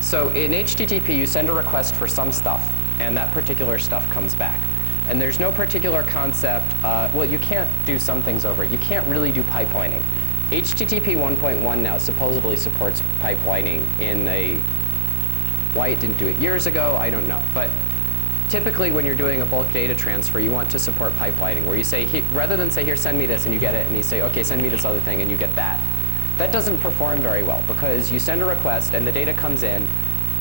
So in HTTP, you send a request for some stuff, and that particular stuff comes back. And there's no particular concept. Well, you can't do some things over it. You can't really do pipelining. HTTP 1.1 now supposedly supports pipelining in a, why it didn't do it years ago, I don't know. But typically when you're doing a bulk data transfer, you want to support pipelining, where you say, rather than say, here, send me this, and you get it, and you say, OK, send me this other thing, and you get that. That doesn't perform very well, because you send a request, and the data comes in,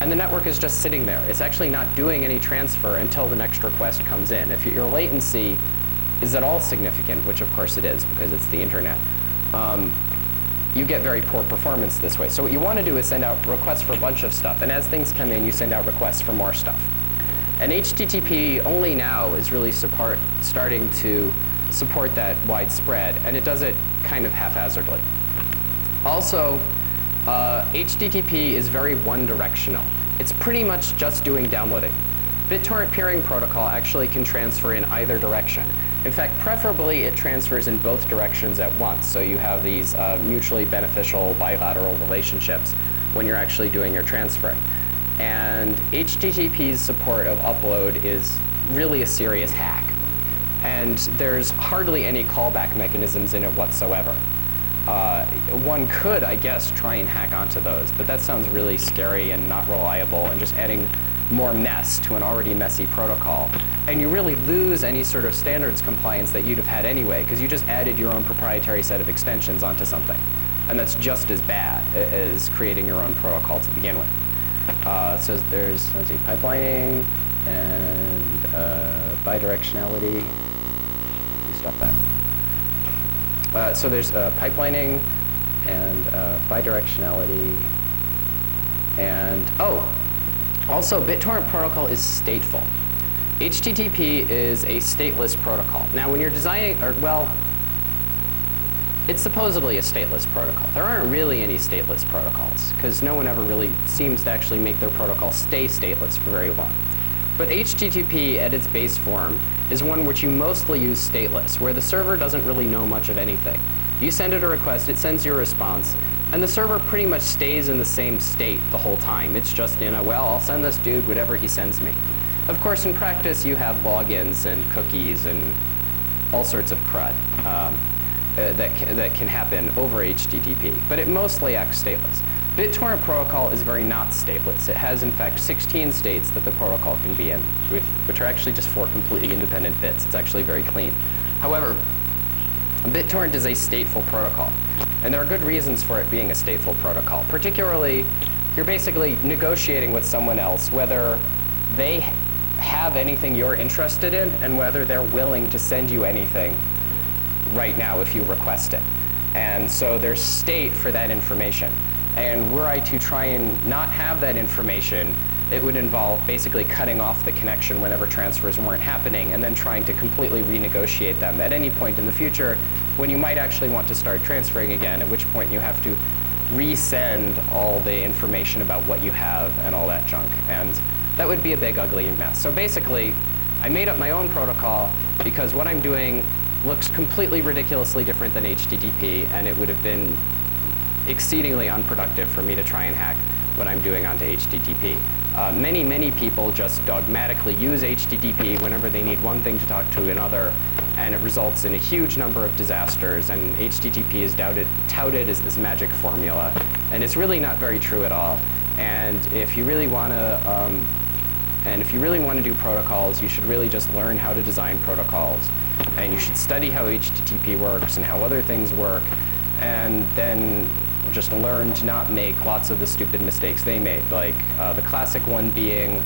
and the network is just sitting there. It's actually not doing any transfer until the next request comes in. If your latency is at all significant, which of course it is, because it's the internet, you get very poor performance this way. So what you want to do is send out requests for a bunch of stuff. And as things come in, you send out requests for more stuff. And HTTP only now is really starting to support that widespread. And it does it kind of haphazardly. Also, HTTP is very one-directional. It's pretty much just doing downloading. BitTorrent peering protocol actually can transfer in either direction. In fact, preferably it transfers in both directions at once. So you have these mutually beneficial bilateral relationships when you're actually doing your transferring. And HTTP's support of upload is really a serious hack. And there's hardly any callback mechanisms in it whatsoever. One could, I guess, try and hack onto those, but that sounds really scary and not reliable and just adding more mess to an already messy protocol. And you really lose any sort of standards compliance that you'd have had anyway, because you just added your own proprietary set of extensions onto something. And that's just as bad as creating your own protocol to begin with. So there's, let's see, pipelining and bidirectionality. Stop that. So there's pipelining and bidirectionality. And, oh, also BitTorrent protocol is stateful. HTTP is a stateless protocol. Now, when you're designing, or well, it's supposedly a stateless protocol. There aren't really any stateless protocols, because no one ever really seems to actually make their protocol stay stateless for very long. But HTTP, at its base form, is one which you mostly use stateless, where the server doesn't really know much of anything. You send it a request, it sends you a response, and the server pretty much stays in the same state the whole time. It's just in a, well, I'll send this dude whatever he sends me. Of course, in practice, you have logins and cookies and all sorts of crud that can happen over HTTP, but it mostly acts stateless. BitTorrent protocol is very not stateless. It has, in fact, 16 states that the protocol can be in, which are actually just 4 completely independent bits. It's actually very clean. However, BitTorrent is a stateful protocol, and there are good reasons for it being a stateful protocol. Particularly, you're basically negotiating with someone else whether they have anything you're interested in and whether they're willing to send you anything right now if you request it. And so there's state for that information. And were I to try and not have that information, it would involve basically cutting off the connection whenever transfers weren't happening and then trying to completely renegotiate them at any point in the future when you might actually want to start transferring again, at which point you have to resend all the information about what you have and all that junk. And that would be a big, ugly mess. So basically, I made up my own protocol because what I'm doing looks completely ridiculously different than HTTP, and it would have been exceedingly unproductive for me to try and hack what I'm doing onto HTTP. Many people just dogmatically use HTTP whenever they need one thing to talk to another, and it results in a huge number of disasters, and HTTP is touted as this magic formula, and it's really not very true at all. And if you really want to do protocols, you should really just learn how to design protocols, and you should study how HTTP works and how other things work, and then just learn to not make lots of the stupid mistakes they made. Like the classic one being,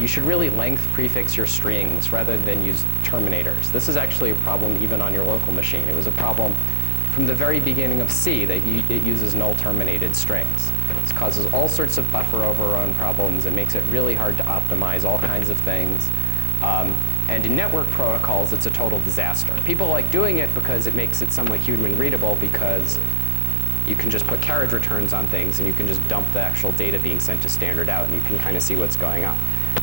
you should really length prefix your strings rather than use terminators. This is actually a problem even on your local machine. It was a problem from the very beginning of C that it uses null terminated strings. This causes all sorts of buffer overrun problems. It makes it really hard to optimize all kinds of things. And in network protocols, it's a total disaster. People like doing it because it makes it somewhat human readable, because you can just put carriage returns on things and you can just dump the actual data being sent to standard out and you can kind of see what's going on.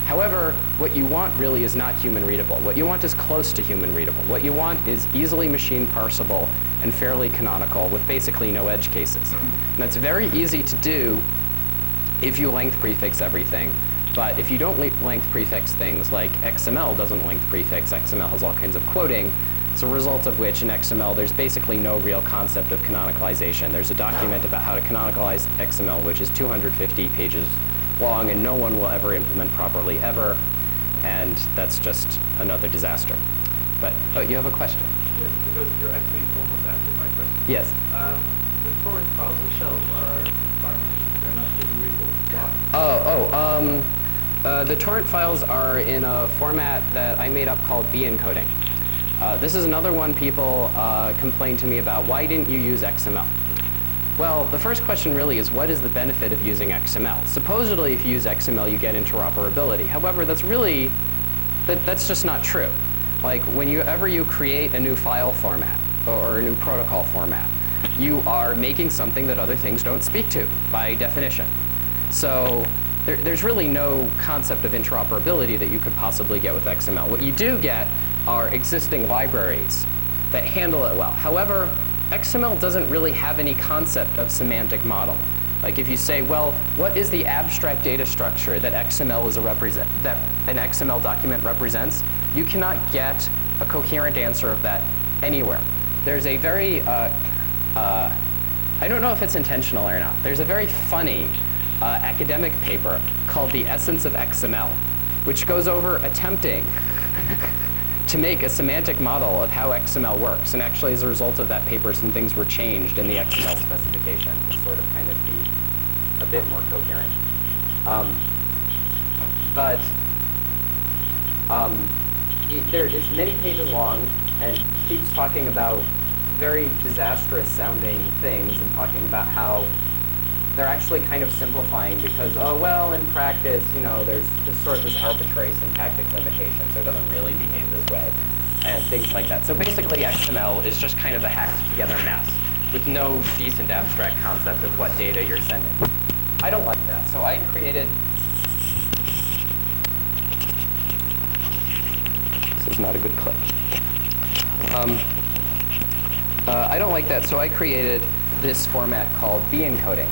However, what you want really is not human readable. What you want is close to human readable. What you want is easily machine parsable and fairly canonical with basically no edge cases. And that's very easy to do if you length prefix everything. But if you don't length prefix things, like XML doesn't length prefix, XML has all kinds of quoting, as a result of which in XML there's basically no real concept of canonicalization. There's a document about how to canonicalize XML, which is 250 pages long, and no one will ever implement properly ever, and that's just another disaster. But, oh, you have a question? Yes, because you're actually almost answering my question. Yes. The torrent files themselves are garbage. They're not human readable. Why? The torrent files are in a format that I made up called B encoding. This is another one people complain to me about. Why didn't you use XML? Well, the first question really is, what is the benefit of using XML? Supposedly, if you use XML, you get interoperability. However, that's just not true. Like, whenever you create a new file format or a new protocol format, you are making something that other things don't speak to, by definition. So there's really no concept of interoperability that you could possibly get with XML. What you do get are existing libraries that handle it well. However, XML doesn't really have any concept of semantic model. Like if you say, well, what is the abstract data structure that that an XML document represents? You cannot get a coherent answer of that anywhere. There's a very, I don't know if it's intentional or not. There's a very funny academic paper called The Essence of XML, which goes over attempting to make a semantic model of how XML works. And actually, as a result of that paper, some things were changed in the XML specification to sort of kind of be a bit more coherent. It's many pages long and keeps talking about very disastrous sounding things and talking about how they're actually kind of simplifying because, oh, well, in practice, you know, there's just sort of this arbitrary syntactic limitation, so it doesn't really behave this way, and things like that. So basically, XML is just kind of a hacked together mess with no decent abstract concept of what data you're sending. I don't like that, so I created, this is not a good clip. I don't like that, so I created this format called beancoding,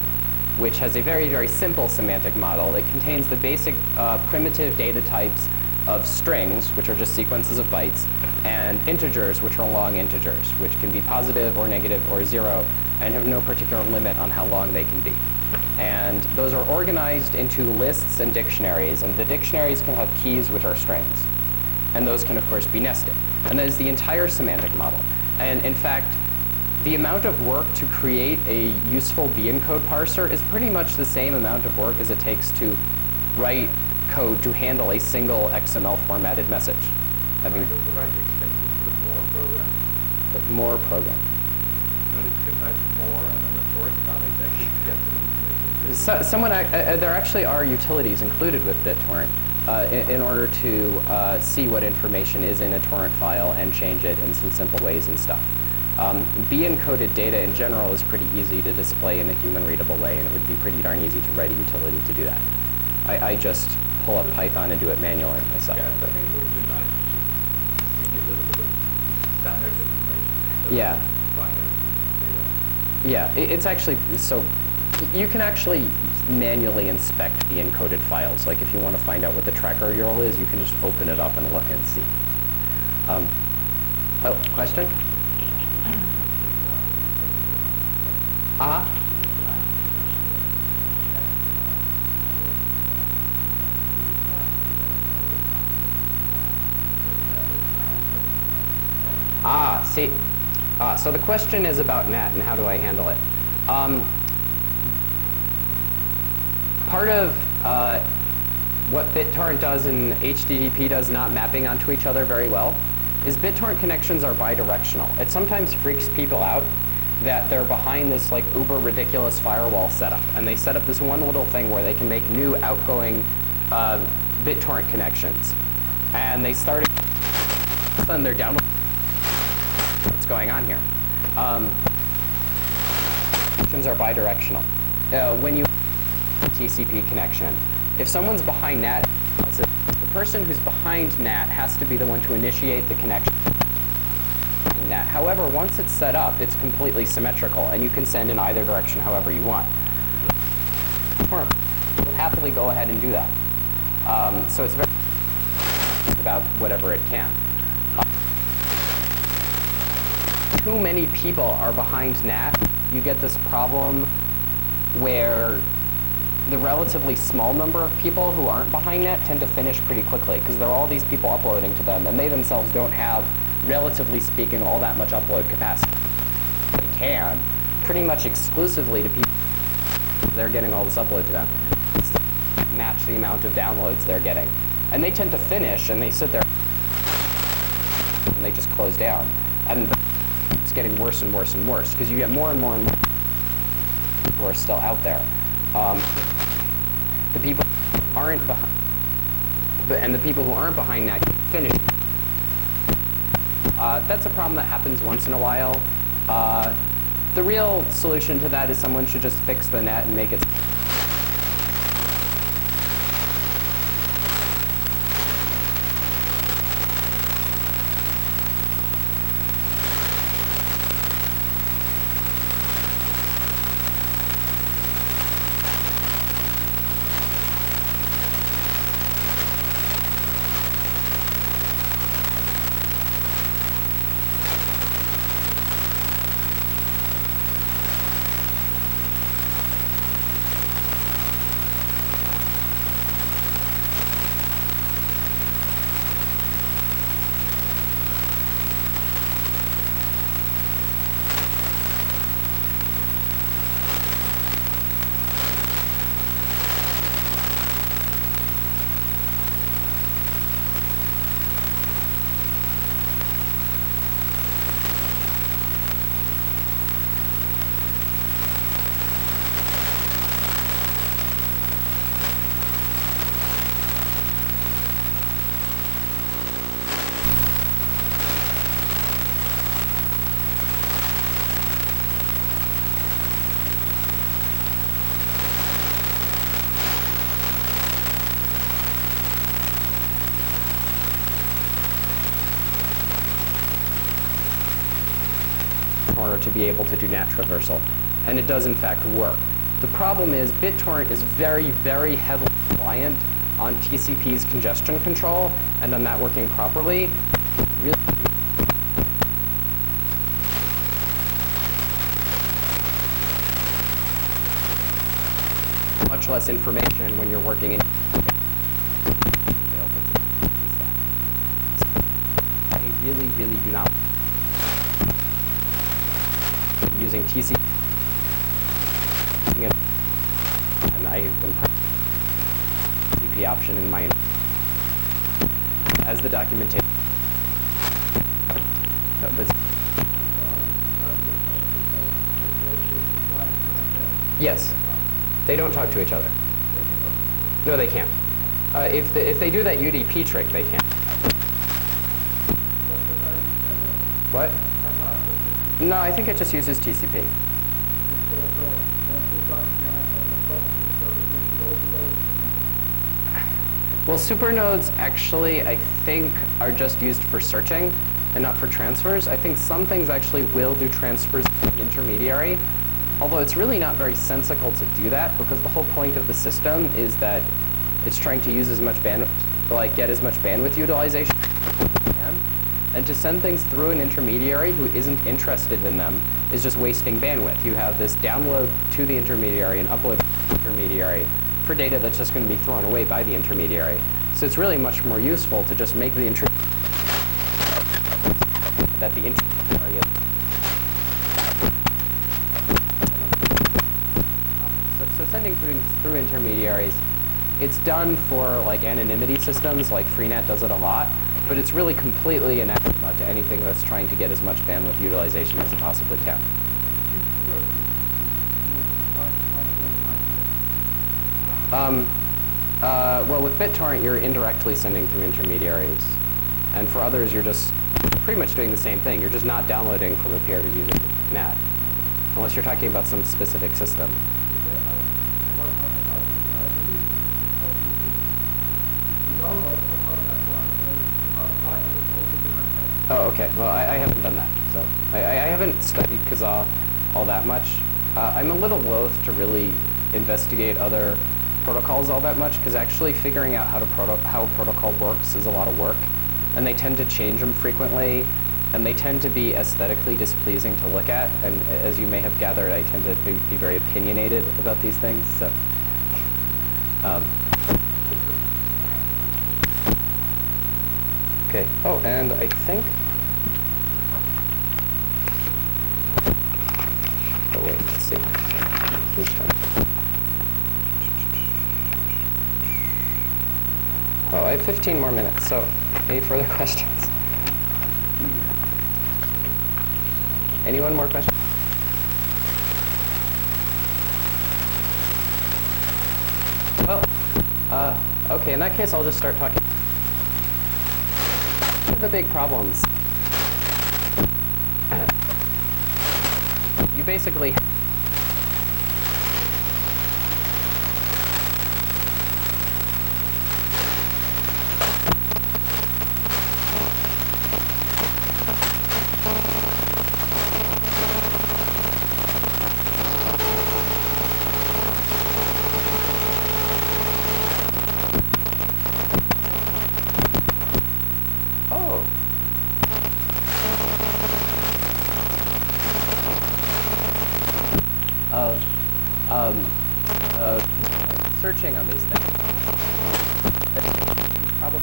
which has a very, very simple semantic model. It contains the basic primitive data types of strings, which are just sequences of bytes, and integers, which are long integers, which can be positive or negative or 0, and have no particular limit on how long they can be. And those are organized into lists and dictionaries, and the dictionaries can have keys, which are strings. And those can, of course, be nested. And that is the entire semantic model. And in fact, the amount of work to create a useful beancode parser is pretty much the same amount of work as it takes to write code to handle a single XML formatted message. I mean, to write the extension for the more program? The more program. No, you can type more and then a short file exactly to get some information. There actually are utilities included with BitTorrent in order to see what information is in a torrent file and change it in some simple ways and stuff. Beancoded data in general is pretty easy to display in a human-readable way, and it would be pretty darn easy to write a utility to do that. I just pull up Python and do it manually myself. Yeah, I think it would be nice to just see a little bit of standard information instead Yeah. of binary data. Yeah, it's actually, so you can actually manually inspect the encoded files. Like if you want to find out what the tracker URL is, you can just open it up and look and see. Oh, question? Uh-huh. See, so the question is about NAT and how do I handle it. Part of what BitTorrent does and HTTP does not mapping onto each other very well is BitTorrent connections are bidirectional. It sometimes freaks people out that they're behind this like uber ridiculous firewall setup, and they set up this one little thing where they can make new outgoing BitTorrent connections, and they started, and they're downloading. What's going on here? Connections are bidirectional. When you TCP connection, if someone's behind NAT, the person who's behind NAT has to be the one to initiate the connection. NAT. However, once it's set up, it's completely symmetrical, and you can send in either direction however you want. We'll happily go ahead and do that. So it's very about whatever it can. Too many people are behind NAT, you get this problem where the relatively small number of people who aren't behind NAT tend to finish pretty quickly because there are all these people uploading to them, and they themselves don't have, relatively speaking, all that much upload capacity. They can, pretty much exclusively to people they're getting all this upload to them, match the amount of downloads they're getting. And they tend to finish, and they sit there, and they just close down. And it's getting worse and worse and worse, because you get more and more and more who are still out there. The people who aren't behind, and the people who aren't behind that keep finishing. That's a problem that happens once in a while. The real solution to that is someone should just fix the net and make it in order to be able to do NAT traversal. And it does in fact work. The problem is BitTorrent is very, very heavily reliant on TCP's congestion control and on that working properly. Really much less information when you're working in available to TCP stack. So I really, really do not using TCP, and I have been TCP option in my as the documentation. Yes, they don't talk to each other. No, they can't. If they do that UDP trick, they can't. What? No, I think it just uses TCP. Well, supernodes actually, I think, are just used for searching and not for transfers. I think some things actually will do transfers in intermediary, although it's really not very sensical to do that because the whole point of the system is that it's trying to use as much bandwidth, like get as much bandwidth utilization as it can. And to send things through an intermediary who isn't interested in them is just wasting bandwidth. You have this download to the intermediary and upload to the intermediary for data that's just going to be thrown away by the intermediary. So it's really much more useful to just make the intermediary So sending through intermediaries, it's done for like anonymity systems, like Freenet does it a lot, but it's really completely anathema to anything that's trying to get as much bandwidth utilization as it possibly can. Well, with BitTorrent, you're indirectly sending through intermediaries. And for others, you're just pretty much doing the same thing. You're just not downloading from a peer who's using NAT, unless you're talking about some specific system. Oh, okay. Well, I haven't done that. So I haven't studied Kazaa all that much. I'm a little loath to really investigate other protocols all that much, because actually figuring out how a protocol works is a lot of work, and they tend to change them frequently, and they tend to be aesthetically displeasing to look at. And as you may have gathered, I tend to be very opinionated about these things. So. Okay. Oh, and I think. Oh wait, let's see. Who's turn? Oh, I have 15 more minutes. So, any further questions? Anyone more questions? Well, okay. In that case, I'll just start talking. One of the big problems, you basically searching on these things. That's probably.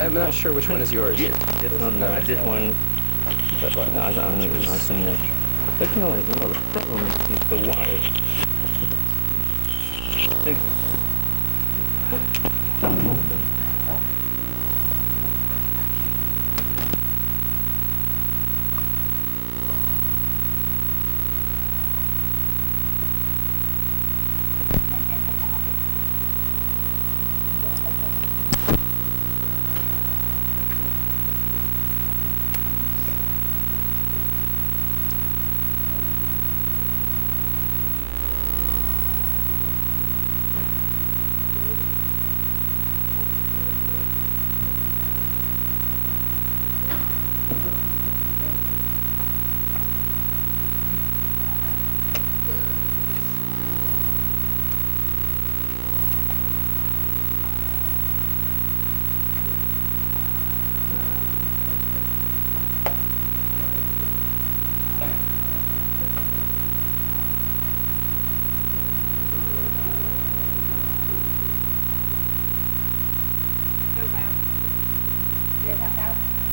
I'm not sure which one is yours. Yeah, this one, this one. But no, I don't know. I think that. But no, the problem is the wire.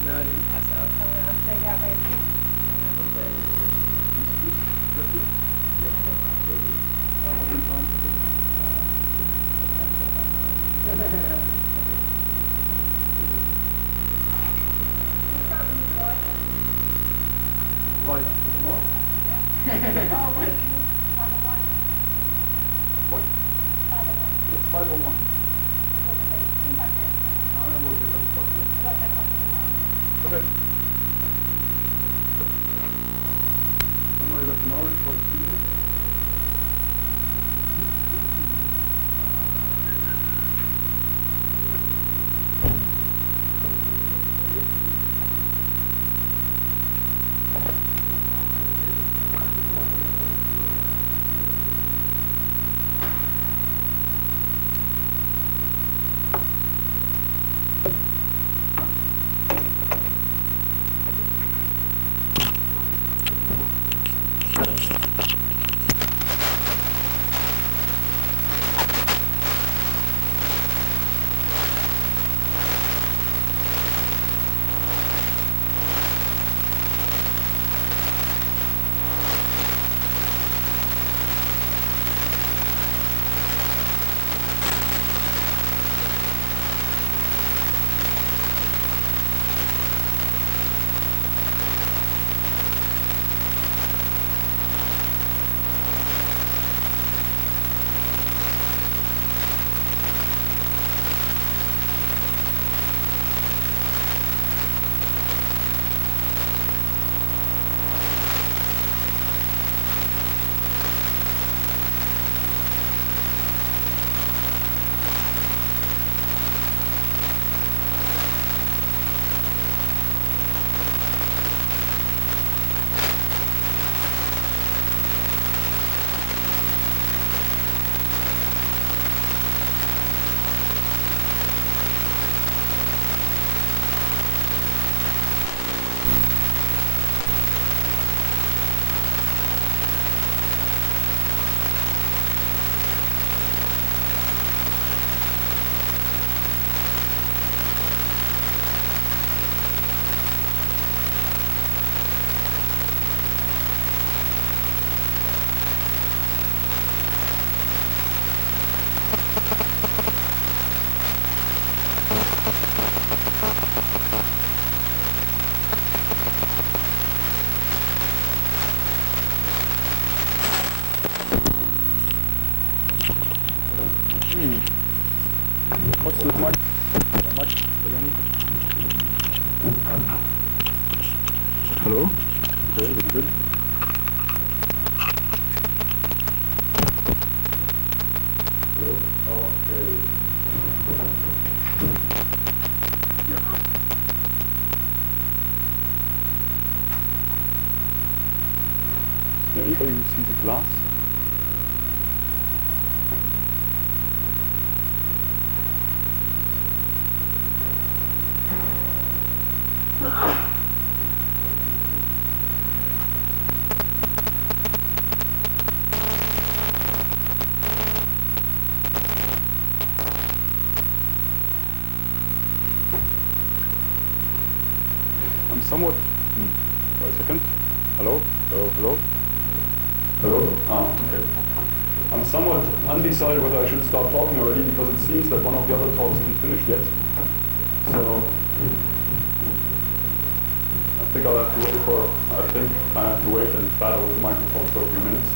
No, I didn't pass out. What? It's 501. I will give them okay. Somebody left an orange for the student. What's the mark? How much? Spaghetti? Hello? Okay, very good. Hello? Okay. Is there anybody who sees a glass? somewhat. Wait a second. Hello? Hello? Hello? Hello? Ah, okay. I'm somewhat undecided whether I should start talking already because it seems that one of the other talks isn't finished yet. So I think I have to wait and battle with the microphone for a few minutes.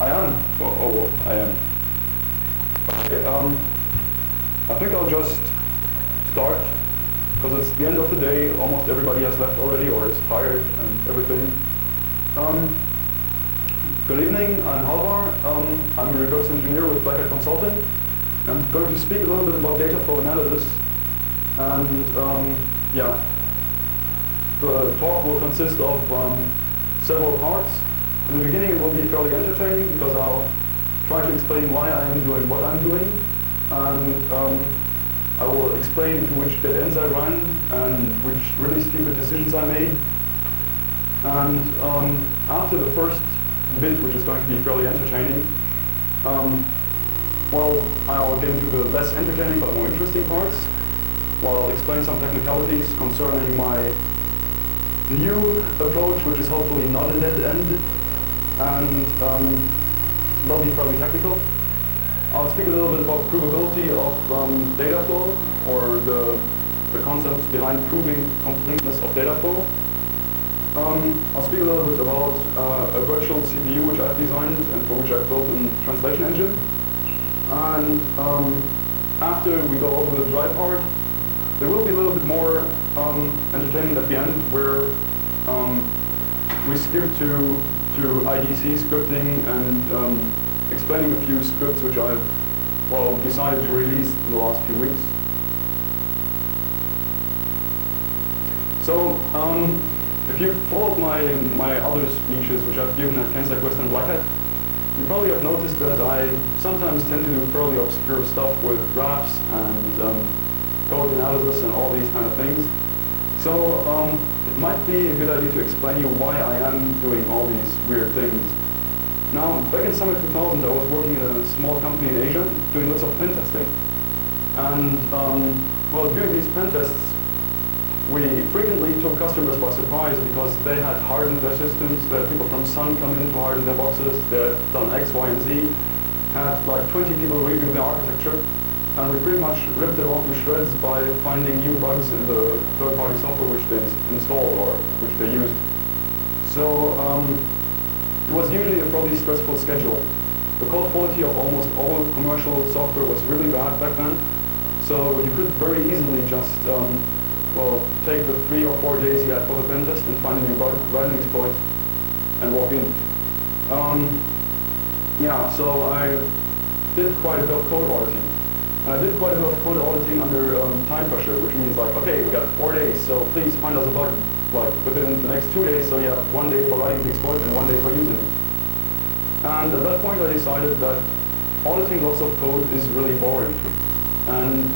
I am. I am. Okay, I think I'll just start, because it's the end of the day, almost everybody has left already or is tired and everything. Good evening, I'm Halvar. I'm a reverse engineer with Black Hat Consulting. I'm going to speak a little bit about data flow analysis. And yeah, the talk will consist of several parts. In the beginning it will be fairly entertaining because I'll try to explain why I am doing what I'm doing, and I will explain to which dead ends I run and which really stupid decisions I made. And after the first bit, which is going to be fairly entertaining, well, I'll get into the less entertaining but more interesting parts, while I'll explain some technicalities concerning my new approach, which is hopefully not a dead end, and that'll be fairly technical. I'll speak a little bit about provability of data flow, or the concepts behind proving completeness of data flow. I'll speak a little bit about a virtual CPU which I've designed and for which I've built a translation engine. And after we go over the dry part, there will be a little bit more entertainment at the end, where we skip to IDC scripting and explaining a few scripts which I've, well, decided to release in the last few weeks. So, if you've followed my other speeches which I've given at Kansas Western Black Hat, you probably have noticed that I sometimes tend to do fairly obscure stuff with graphs and code analysis and all these kind of things. So it might be a good idea to explain you why I am doing all these weird things. Now, back in summer 2000, I was working in a small company in Asia, doing lots of pen testing. And well, during these pen tests, we frequently took customers by surprise because they had hardened their systems. They had people from Sun come in to harden their boxes. They had done X, Y, and Z. Had like 20 people review the architecture. And we pretty much ripped it all to shreds by finding new bugs in the third-party software which they installed or which they used. So it was usually a fairly stressful schedule. The code quality of almost all commercial software was really bad back then. So you could very easily just well, take the 3 or 4 days you had for the pen test and find a new bug, write an exploit, and walk in. Yeah, so I did quite a bit of code auditing. And I did quite a bit of code auditing under time pressure, which means like, okay, we got 4 days, so please find us a bug like within the next 2 days, so you have 1 day for writing the exploit and 1 day for using it. And at that point I decided that auditing lots of code is really boring. And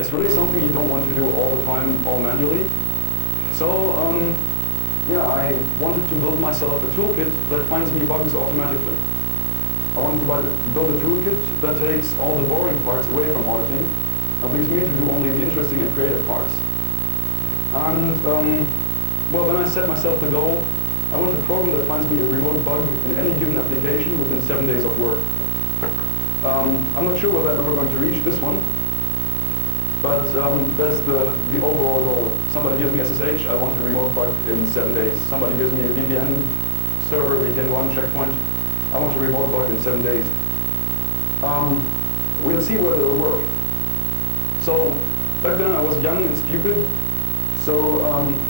it's really something you don't want to do all the time, all manually. So yeah, I wanted to build myself a toolkit that finds me bugs automatically. I wanted to build a toolkit that takes all the boring parts away from auditing and leaves me to do only the interesting and creative parts. And well, when I set myself the goal, I wanted a program that finds me a remote bug in any given application within 7 days of work. I'm not sure whether I'm ever going to reach this one, but that's the overall goal. Somebody Somebody gives me SSH, I want a remote bug in 7 days. Somebody gives me a VPN server, VPN1 checkpoint, I want a remote bug in 7 days. We'll see whether it'll work. So back then I was young and stupid, so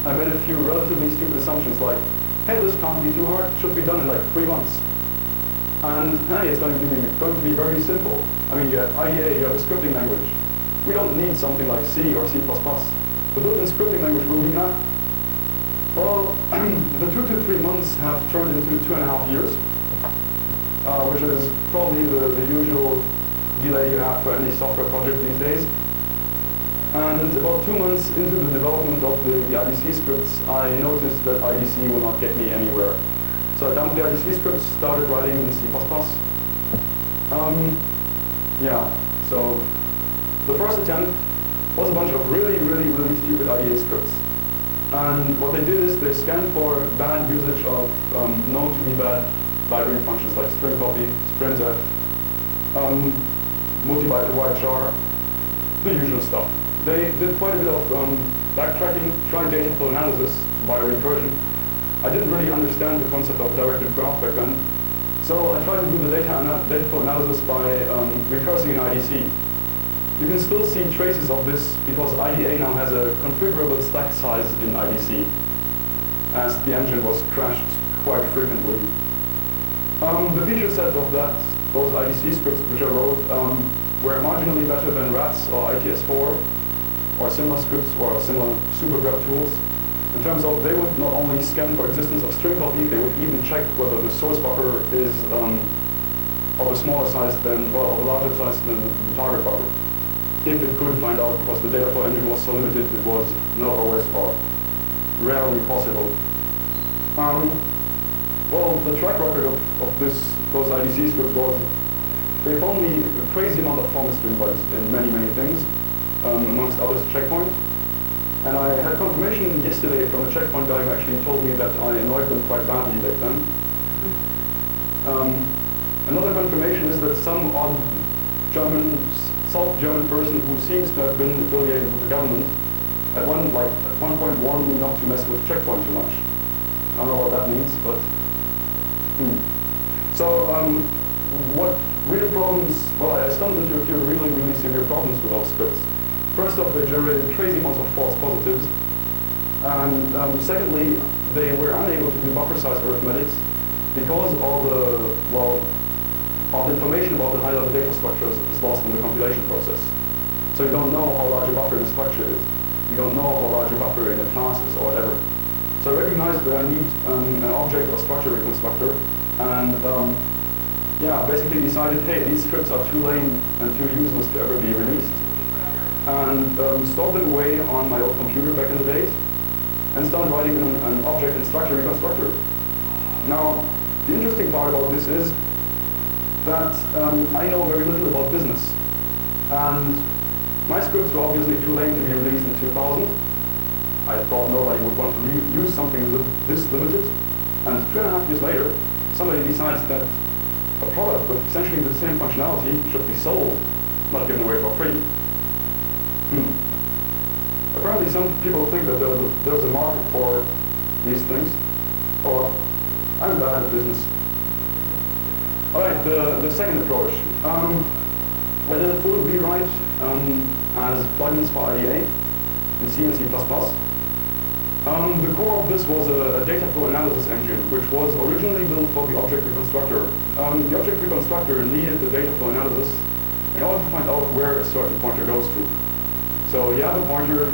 I made a few relatively stupid assumptions like, hey, this can't be too hard, it should be done in like 3 months. And hey, it's going to be very simple. I mean, you have IDA, you have a scripting language. We don't need something like C or C++. The built-in scripting language will be enough. Well, the 2 to 3 months have turned into 2.5 years, which is probably the usual delay you have for any software project these days. And about 2 months into the development of the IDC scripts, I noticed that IDC will not get me anywhere. So I dumped the IDC scripts, started writing in C++. Yeah, so the first attempt was a bunch of really stupid IDA scripts. And what they did is they scanned for bad usage of known to be bad library functions like string copy, sprintf, multi-byte to wide char, the usual stuff. They did quite a bit of backtracking, tried data flow analysis via recursion. I didn't really understand the concept of directed graph back then, so I tried to do the data flow analysis by recursing in IDC. You can still see traces of this because IDA now has a configurable stack size in IDC, as the engine was crashed quite frequently. The feature set of those IDC scripts which I wrote were marginally better than RATS or ITS4 or similar scripts or similar supergrep tools. In terms of, they would not only scan for existence of string copy, they would even check whether the source buffer is of a smaller size than, well, of a larger size than the target buffer. If it could find out, because the data flow engine was so limited, it was not always or rarely possible. Well, the track record of those IDC scripts was, they found me a crazy amount of format string bugs in many things, amongst others checkpoint. And I had confirmation yesterday from a checkpoint guy who actually told me that I annoyed them quite badly back then. Another confirmation is that some odd South German person who seems to have been affiliated with the government at one point warned me not to mess with checkpoint too much. I don't know what that means, but So what real problems, well, I stumbled into a few really severe problems with those scripts. First off, they generated crazy amounts of false positives. And secondly, they were unable to do buffer size arithmetics because all the, well, all the information about the high-level data structures is lost in the compilation process. So you don't know how large a buffer in a structure is. You don't know how large a buffer in a class is or whatever. So I recognized that I need an object or structure reconstructor, and yeah, basically decided, hey, these scripts are too lame and too useless to ever be released, and stored them away on my old computer back in the days, and started writing an object and structure reconstructor. Now, the interesting part about this is that I know very little about business, and my scripts were obviously too lame to be released in 2000. I thought nobody would want to use something this limited, and 2.5 years later, somebody decides that a product with essentially the same functionality should be sold, not given away for free. Apparently some people think that there's a market for these things. Oh, I'm bad at business. Alright, the second approach. I did a full rewrite as plugins for IDA in C and C++. The core of this was a data flow analysis engine, which was originally built for the object reconstructor. The object reconstructor needed the data flow analysis in order to find out where a certain pointer goes to. So you have a pointer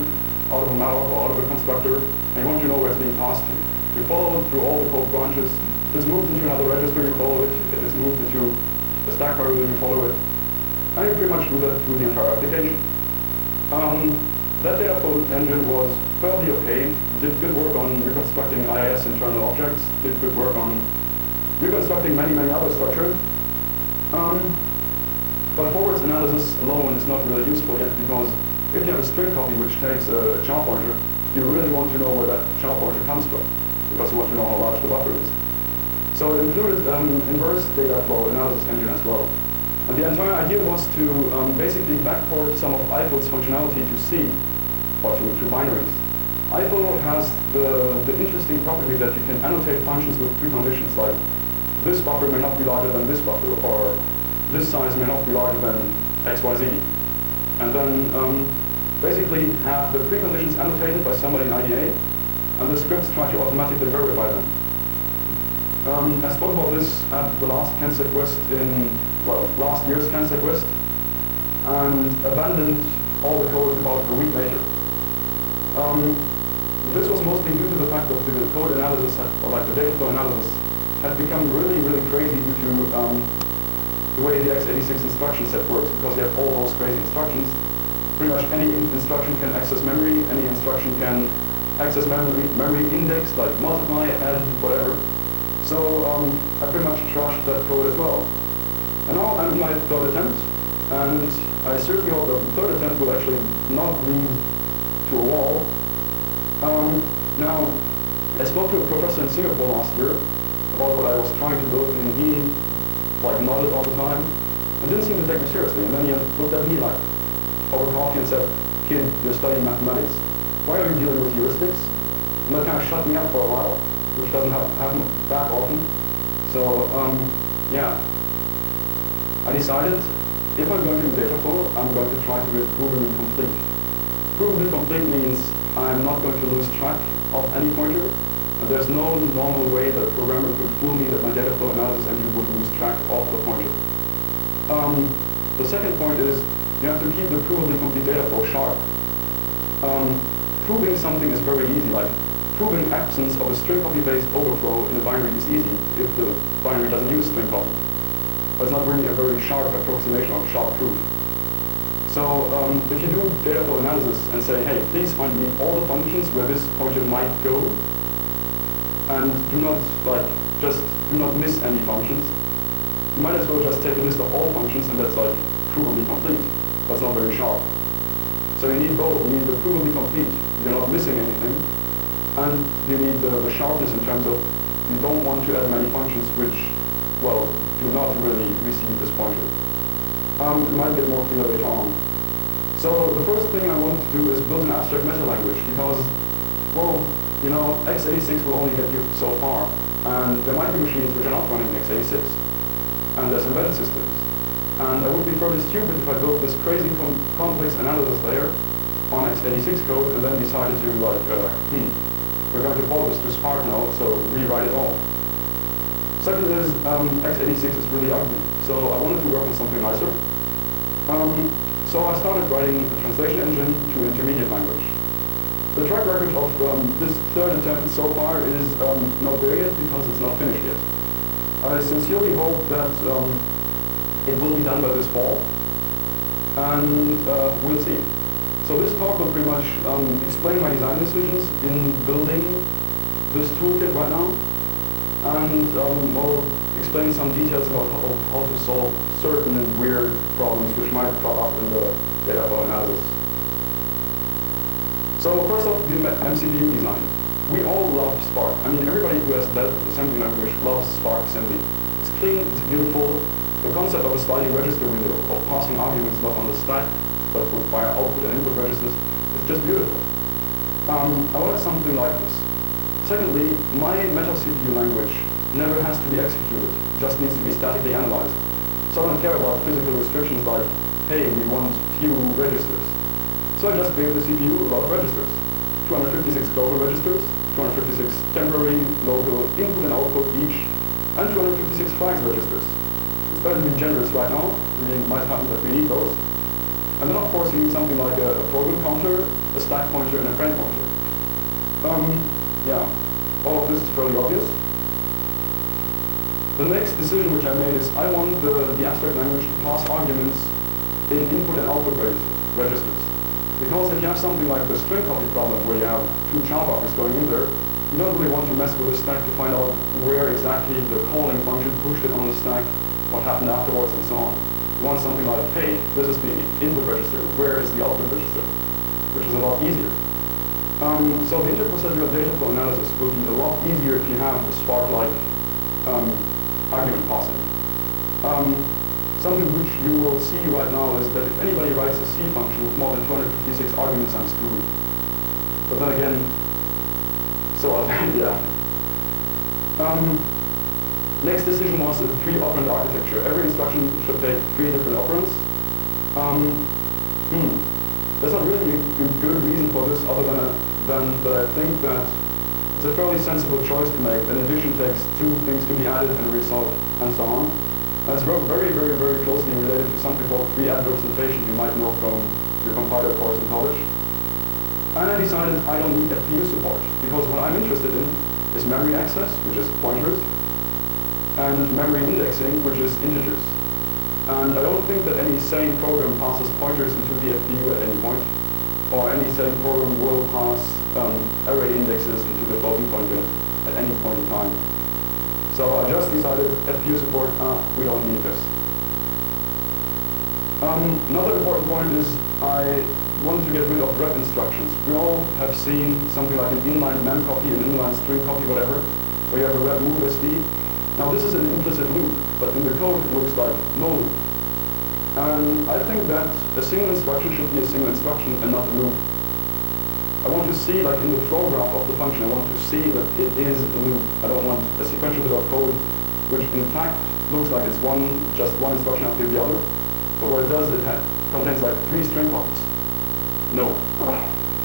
out of a malloc or out of a constructor, and you want to know where it's being passed to. You follow it through all the code branches. If it's moved into another register, you follow it. If it's moved into a stack variable, you follow it. And you pretty much do that through the entire application. That data flow engine was fairly okay. Did good work on reconstructing IIS internal objects. Did good work on reconstructing many other structures. But forwards analysis alone is not really useful yet, because if you have a string copy which takes a char pointer, you really want to know where that char pointer comes from, because you want to know how large the buffer is. So it included inverse data flow analysis engine as well. And the entire idea was to basically backport some of iFloat's functionality to C, or to binaries. IFO has the interesting property that you can annotate functions with preconditions, like this buffer may not be larger than this buffer, or this size may not be larger than XYZ. And then basically have the preconditions annotated by somebody in IDA, and the scripts try to automatically verify them. I spoke about this at the last CanSecWest last year's CanSecWest, and abandoned all the code about a week later. This was mostly due to the fact that the code analysis, the data flow analysis, had become really, really crazy due to the way the x86 instruction set works, because you have all those crazy instructions. Pretty much any instruction can access memory, any instruction can access memory index, like multiply, add, whatever. So I pretty much trashed that code as well. And now I'm in my third attempt, and I certainly hope that the third attempt will actually not lead to a wall. Now, I spoke to a professor in Singapore last year about what I was trying to build, and he nodded all the time and didn't seem to take me seriously. And then he looked at me over coffee and said, "Kid, you're studying mathematics. Why are you dealing with heuristics?" And that kind of shut me up for a while, which doesn't happen that often. So, yeah. I decided, if I'm going to do data flow, I'm going to try to do it provably complete. Provably complete means I'm not going to lose track of any pointer. And there's no normal way that a programmer could fool me that my data flow analysis engine would lose track of the pointer. The second point is, you have to keep the provably complete data flow sharp. Proving something is very easy, like proving absence of a string copy-based overflow in a binary is easy if the binary doesn't use string copy. But it's not really a very sharp approximation of sharp proof. So if you do data flow analysis and say, hey, please find me all the functions where this pointer might go, and do not miss any functions, you might as well just take a list of all functions, and that's provably complete. That's not very sharp. So you need both. You need the provably complete, you're not missing anything, and you need the sharpness in terms of you don't want to add many functions which, do not really receive this pointer. It might get more clear later on. So the first thing I wanted to do is build an abstract meta language, because, x86 will only get you so far, and there might be machines which are not running x86, and there's embedded systems. And I would be fairly stupid if I built this crazy complex analysis layer on x86 code and then decided to we're going to port this to Spark now, so rewrite it all. Second is, x86 is really ugly, so I wanted to work on something nicer. So I started writing a translation engine to intermediate language. The track record of this third attempt so far is not there yet because it's not finished yet. I sincerely hope that it will be done by this fall, and we'll see. So this talk will pretty much explain my design decisions in building this toolkit right now, and we'll explain some details about how to solve certain weird problems which might crop up in the data flow analysis. So first off, the MCPU design. We all love Spark. I mean, everybody who has led assembly language loves Spark assembly. It's clean, it's beautiful. The concept of a sliding register window, of passing arguments not on the stack, but via output and input registers, is just beautiful. I wanted something like this. Secondly, my meta CPU language never has to be executed, just needs to be statically analyzed. So I don't care about physical restrictions like, hey, we want few registers. So I just gave the CPU a lot of registers. 256 global registers, 256 temporary local input and output each, and 256 flags registers. It's better to be generous right now. I mean, it might happen that we need those. And then, of course, you need something like a program counter, a stack pointer, and a frame pointer. Yeah, all of this is fairly obvious. The next decision which I made is I want the abstract language to pass arguments in input and output registers. Because if you have something like the string copy problem where you have two char buffers going in there, you don't really want to mess with the stack to find out where exactly the calling function pushed it on the stack, what happened afterwards, and so on. You want something like, hey, this is the input register, where is the output register? Which is a lot easier. So the interprocedural data flow analysis will be a lot easier if you have a Spark-like argument passing. Something which you will see right now is that if anybody writes a C function with more than 256 arguments, I'm screwed. But then again, So, yeah. Next decision was a 3-operand architecture. Every instruction should take 3 different operands. There's not really a good reason for this other than that I think that it's a fairly sensible choice to make. An addition takes 2 things to be added and a result, and so on. And it's very, very, very closely related to something called 3-adverbs notation you might know from your compiler course in college. And I decided I don't need FPU support, because what I'm interested in is memory access, which is pointers, and memory indexing, which is integers. And I don't think that any sane program passes pointers into the FPU at any point, or any sane program will pass array indexes into the floating point unit at any point in time. So I just decided FPU support, we don't need this. Another important point is I wanted to get rid of rep instructions. We all have seen something like an inline mem copy, an inline string copy, whatever, where you have a rep move SD. Now this is an implicit loop, but in the code it looks like no loop. And I think that a single instruction should be a single instruction and not a loop. I want to see, like in the flow graph of the function, I want to see that it is a loop. I don't want a sequential bit of code, which in fact looks like it's just one instruction after the other. But what it does, it contains like 3 string copies. No.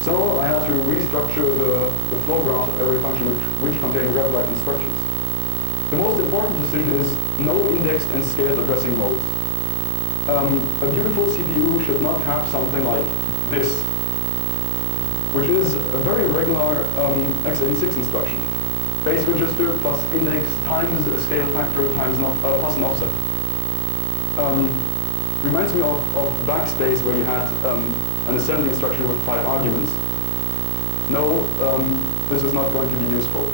So I had to restructure the flow graphs of every function which contain rep-like instructions. The most important decision is no indexed and scaled addressing modes. A beautiful CPU should not have something like this, which is a very regular x86 instruction. Base register plus index times a scale factor times plus an offset. Reminds me of backspace, where you had an assembly instruction with 5 arguments. No, this is not going to be useful.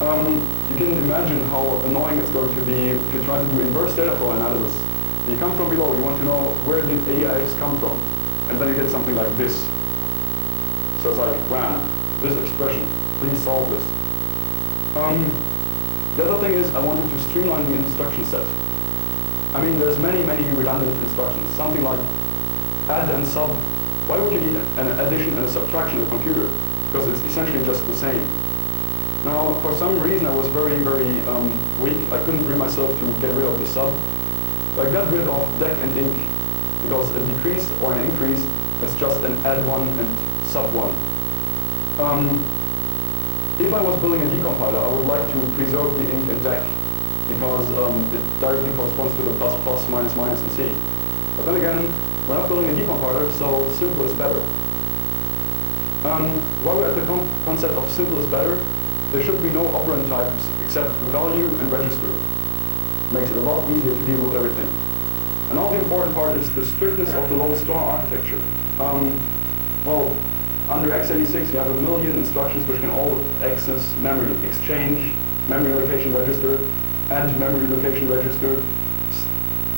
You can imagine how annoying it's going to be if you try to do inverse data flow analysis. You come from below, you want to know where did AIX come from, and then you get something like this. So it's like, wow, this expression, please solve this. The other thing is I wanted to streamline the instruction set. I mean, there's many, many redundant instructions. Something like add and sub. Why would you need an addition and a subtraction in a computer? Because it's essentially just the same. Now, for some reason, I was very, very weak. I couldn't bring myself to get rid of the sub. But I got rid of dec and inc, because a decrease or an increase is just an add 1 and sub 1. If I was building a decompiler, I would like to preserve the inc and dec, because it directly corresponds to the plus, plus, minus, minus in C. But then again, we're not building a decompiler, so simple is better. While we're at the concept of simple is better, there should be no operand types except value and register. Makes it a lot easier to deal with everything. And all the important part is the strictness of the lodestar architecture. Well, under x86 you have a million instructions which can all access memory, exchange, memory location register, add memory location register,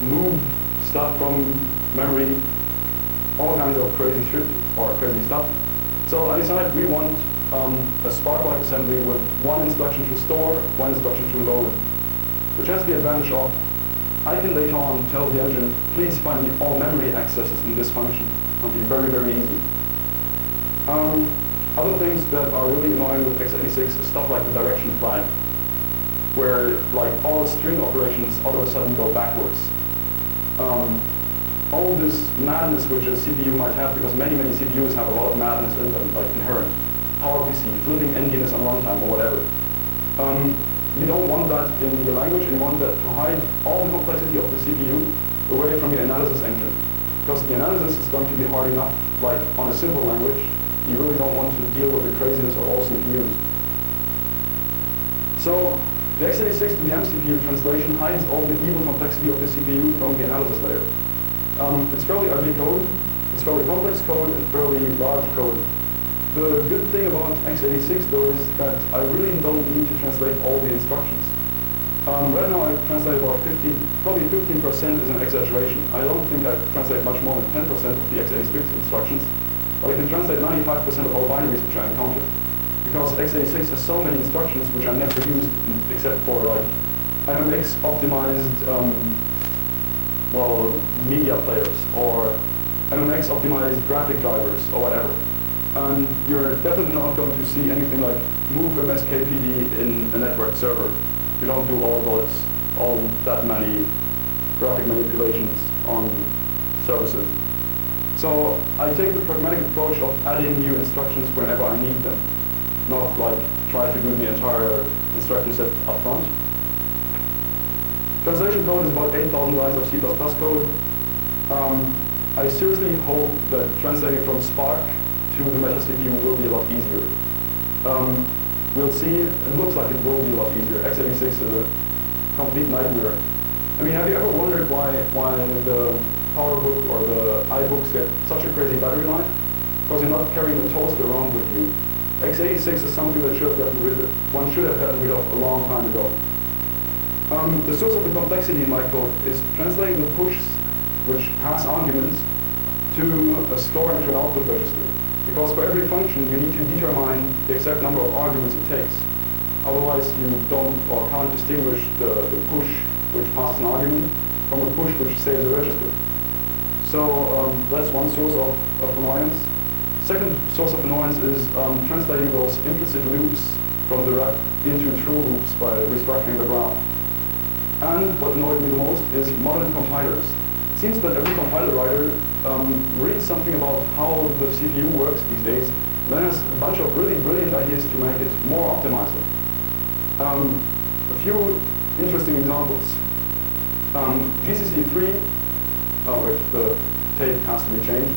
move stuff from memory, all kinds of crazy shit or crazy stuff. So I decided we want a Spark-like assembly with 1 instruction to store, 1 instruction to load, which has the advantage of I can later on tell the engine, please find me all memory accesses in this function. It'll be very, very easy. Other things that are really annoying with x86 is stuff like the direction flag, where like all string operations all of a sudden go backwards. All this madness which a CPU might have, because many, many CPUs have a lot of madness in them, like inherent. PowerPC, flipping NDNS on runtime or whatever. You don't want that in your language, and you want that to hide all the complexity of the CPU away from your analysis engine. Because the analysis is going to be hard enough, like on a simple language. You really don't want to deal with the craziness of all CPUs. So the x86 to the MCPU translation hides all the evil complexity of the CPU from the analysis layer. It's fairly ugly code, it's fairly complex code, and fairly large code. The good thing about x86 though is that I really don't need to translate all the instructions. Right now I translate about 15, probably 15% is an exaggeration. I don't think I translate much more than 10% of the x86 instructions, but I can translate 95% of all binaries which I encounter. Because x86 has so many instructions which are never used except for like MMX optimized well, media players, or MMX optimized graphic drivers, or whatever. And you're definitely not going to see anything like move MSKPD in a network server. You don't do all that many graphic manipulations on services. So I take the pragmatic approach of adding new instructions whenever I need them, not like try to do the entire instruction set up front. Translation code is about 8,000 lines of C++ code. I seriously hope that translating from Spark to the Meta CPU will be a lot easier. We'll see. It looks like it will be a lot easier. x86 is a complete nightmare. I mean, have you ever wondered why the PowerBook or the iBooks get such a crazy battery life? Because you're not carrying a toaster around with you. x86 is something that one should have gotten rid of a long time ago. The source of the complexity in my code is translating the push, which has arguments, to a store into an output register. Because for every function, you need to determine the exact number of arguments it takes. Otherwise, you don't or can't distinguish the push, which passes an argument, from a push, which saves a register. So that's one source of annoyance. Second source of annoyance is translating those implicit loops from the rep into true loops by restructuring the graph. And what annoyed me the most is modern compilers. It seems that every compiler writer reads something about how the CPU works these days, then has a bunch of really brilliant ideas to make it more optimizable. A few interesting examples. GCC3, oh wait, the tape has to be changed.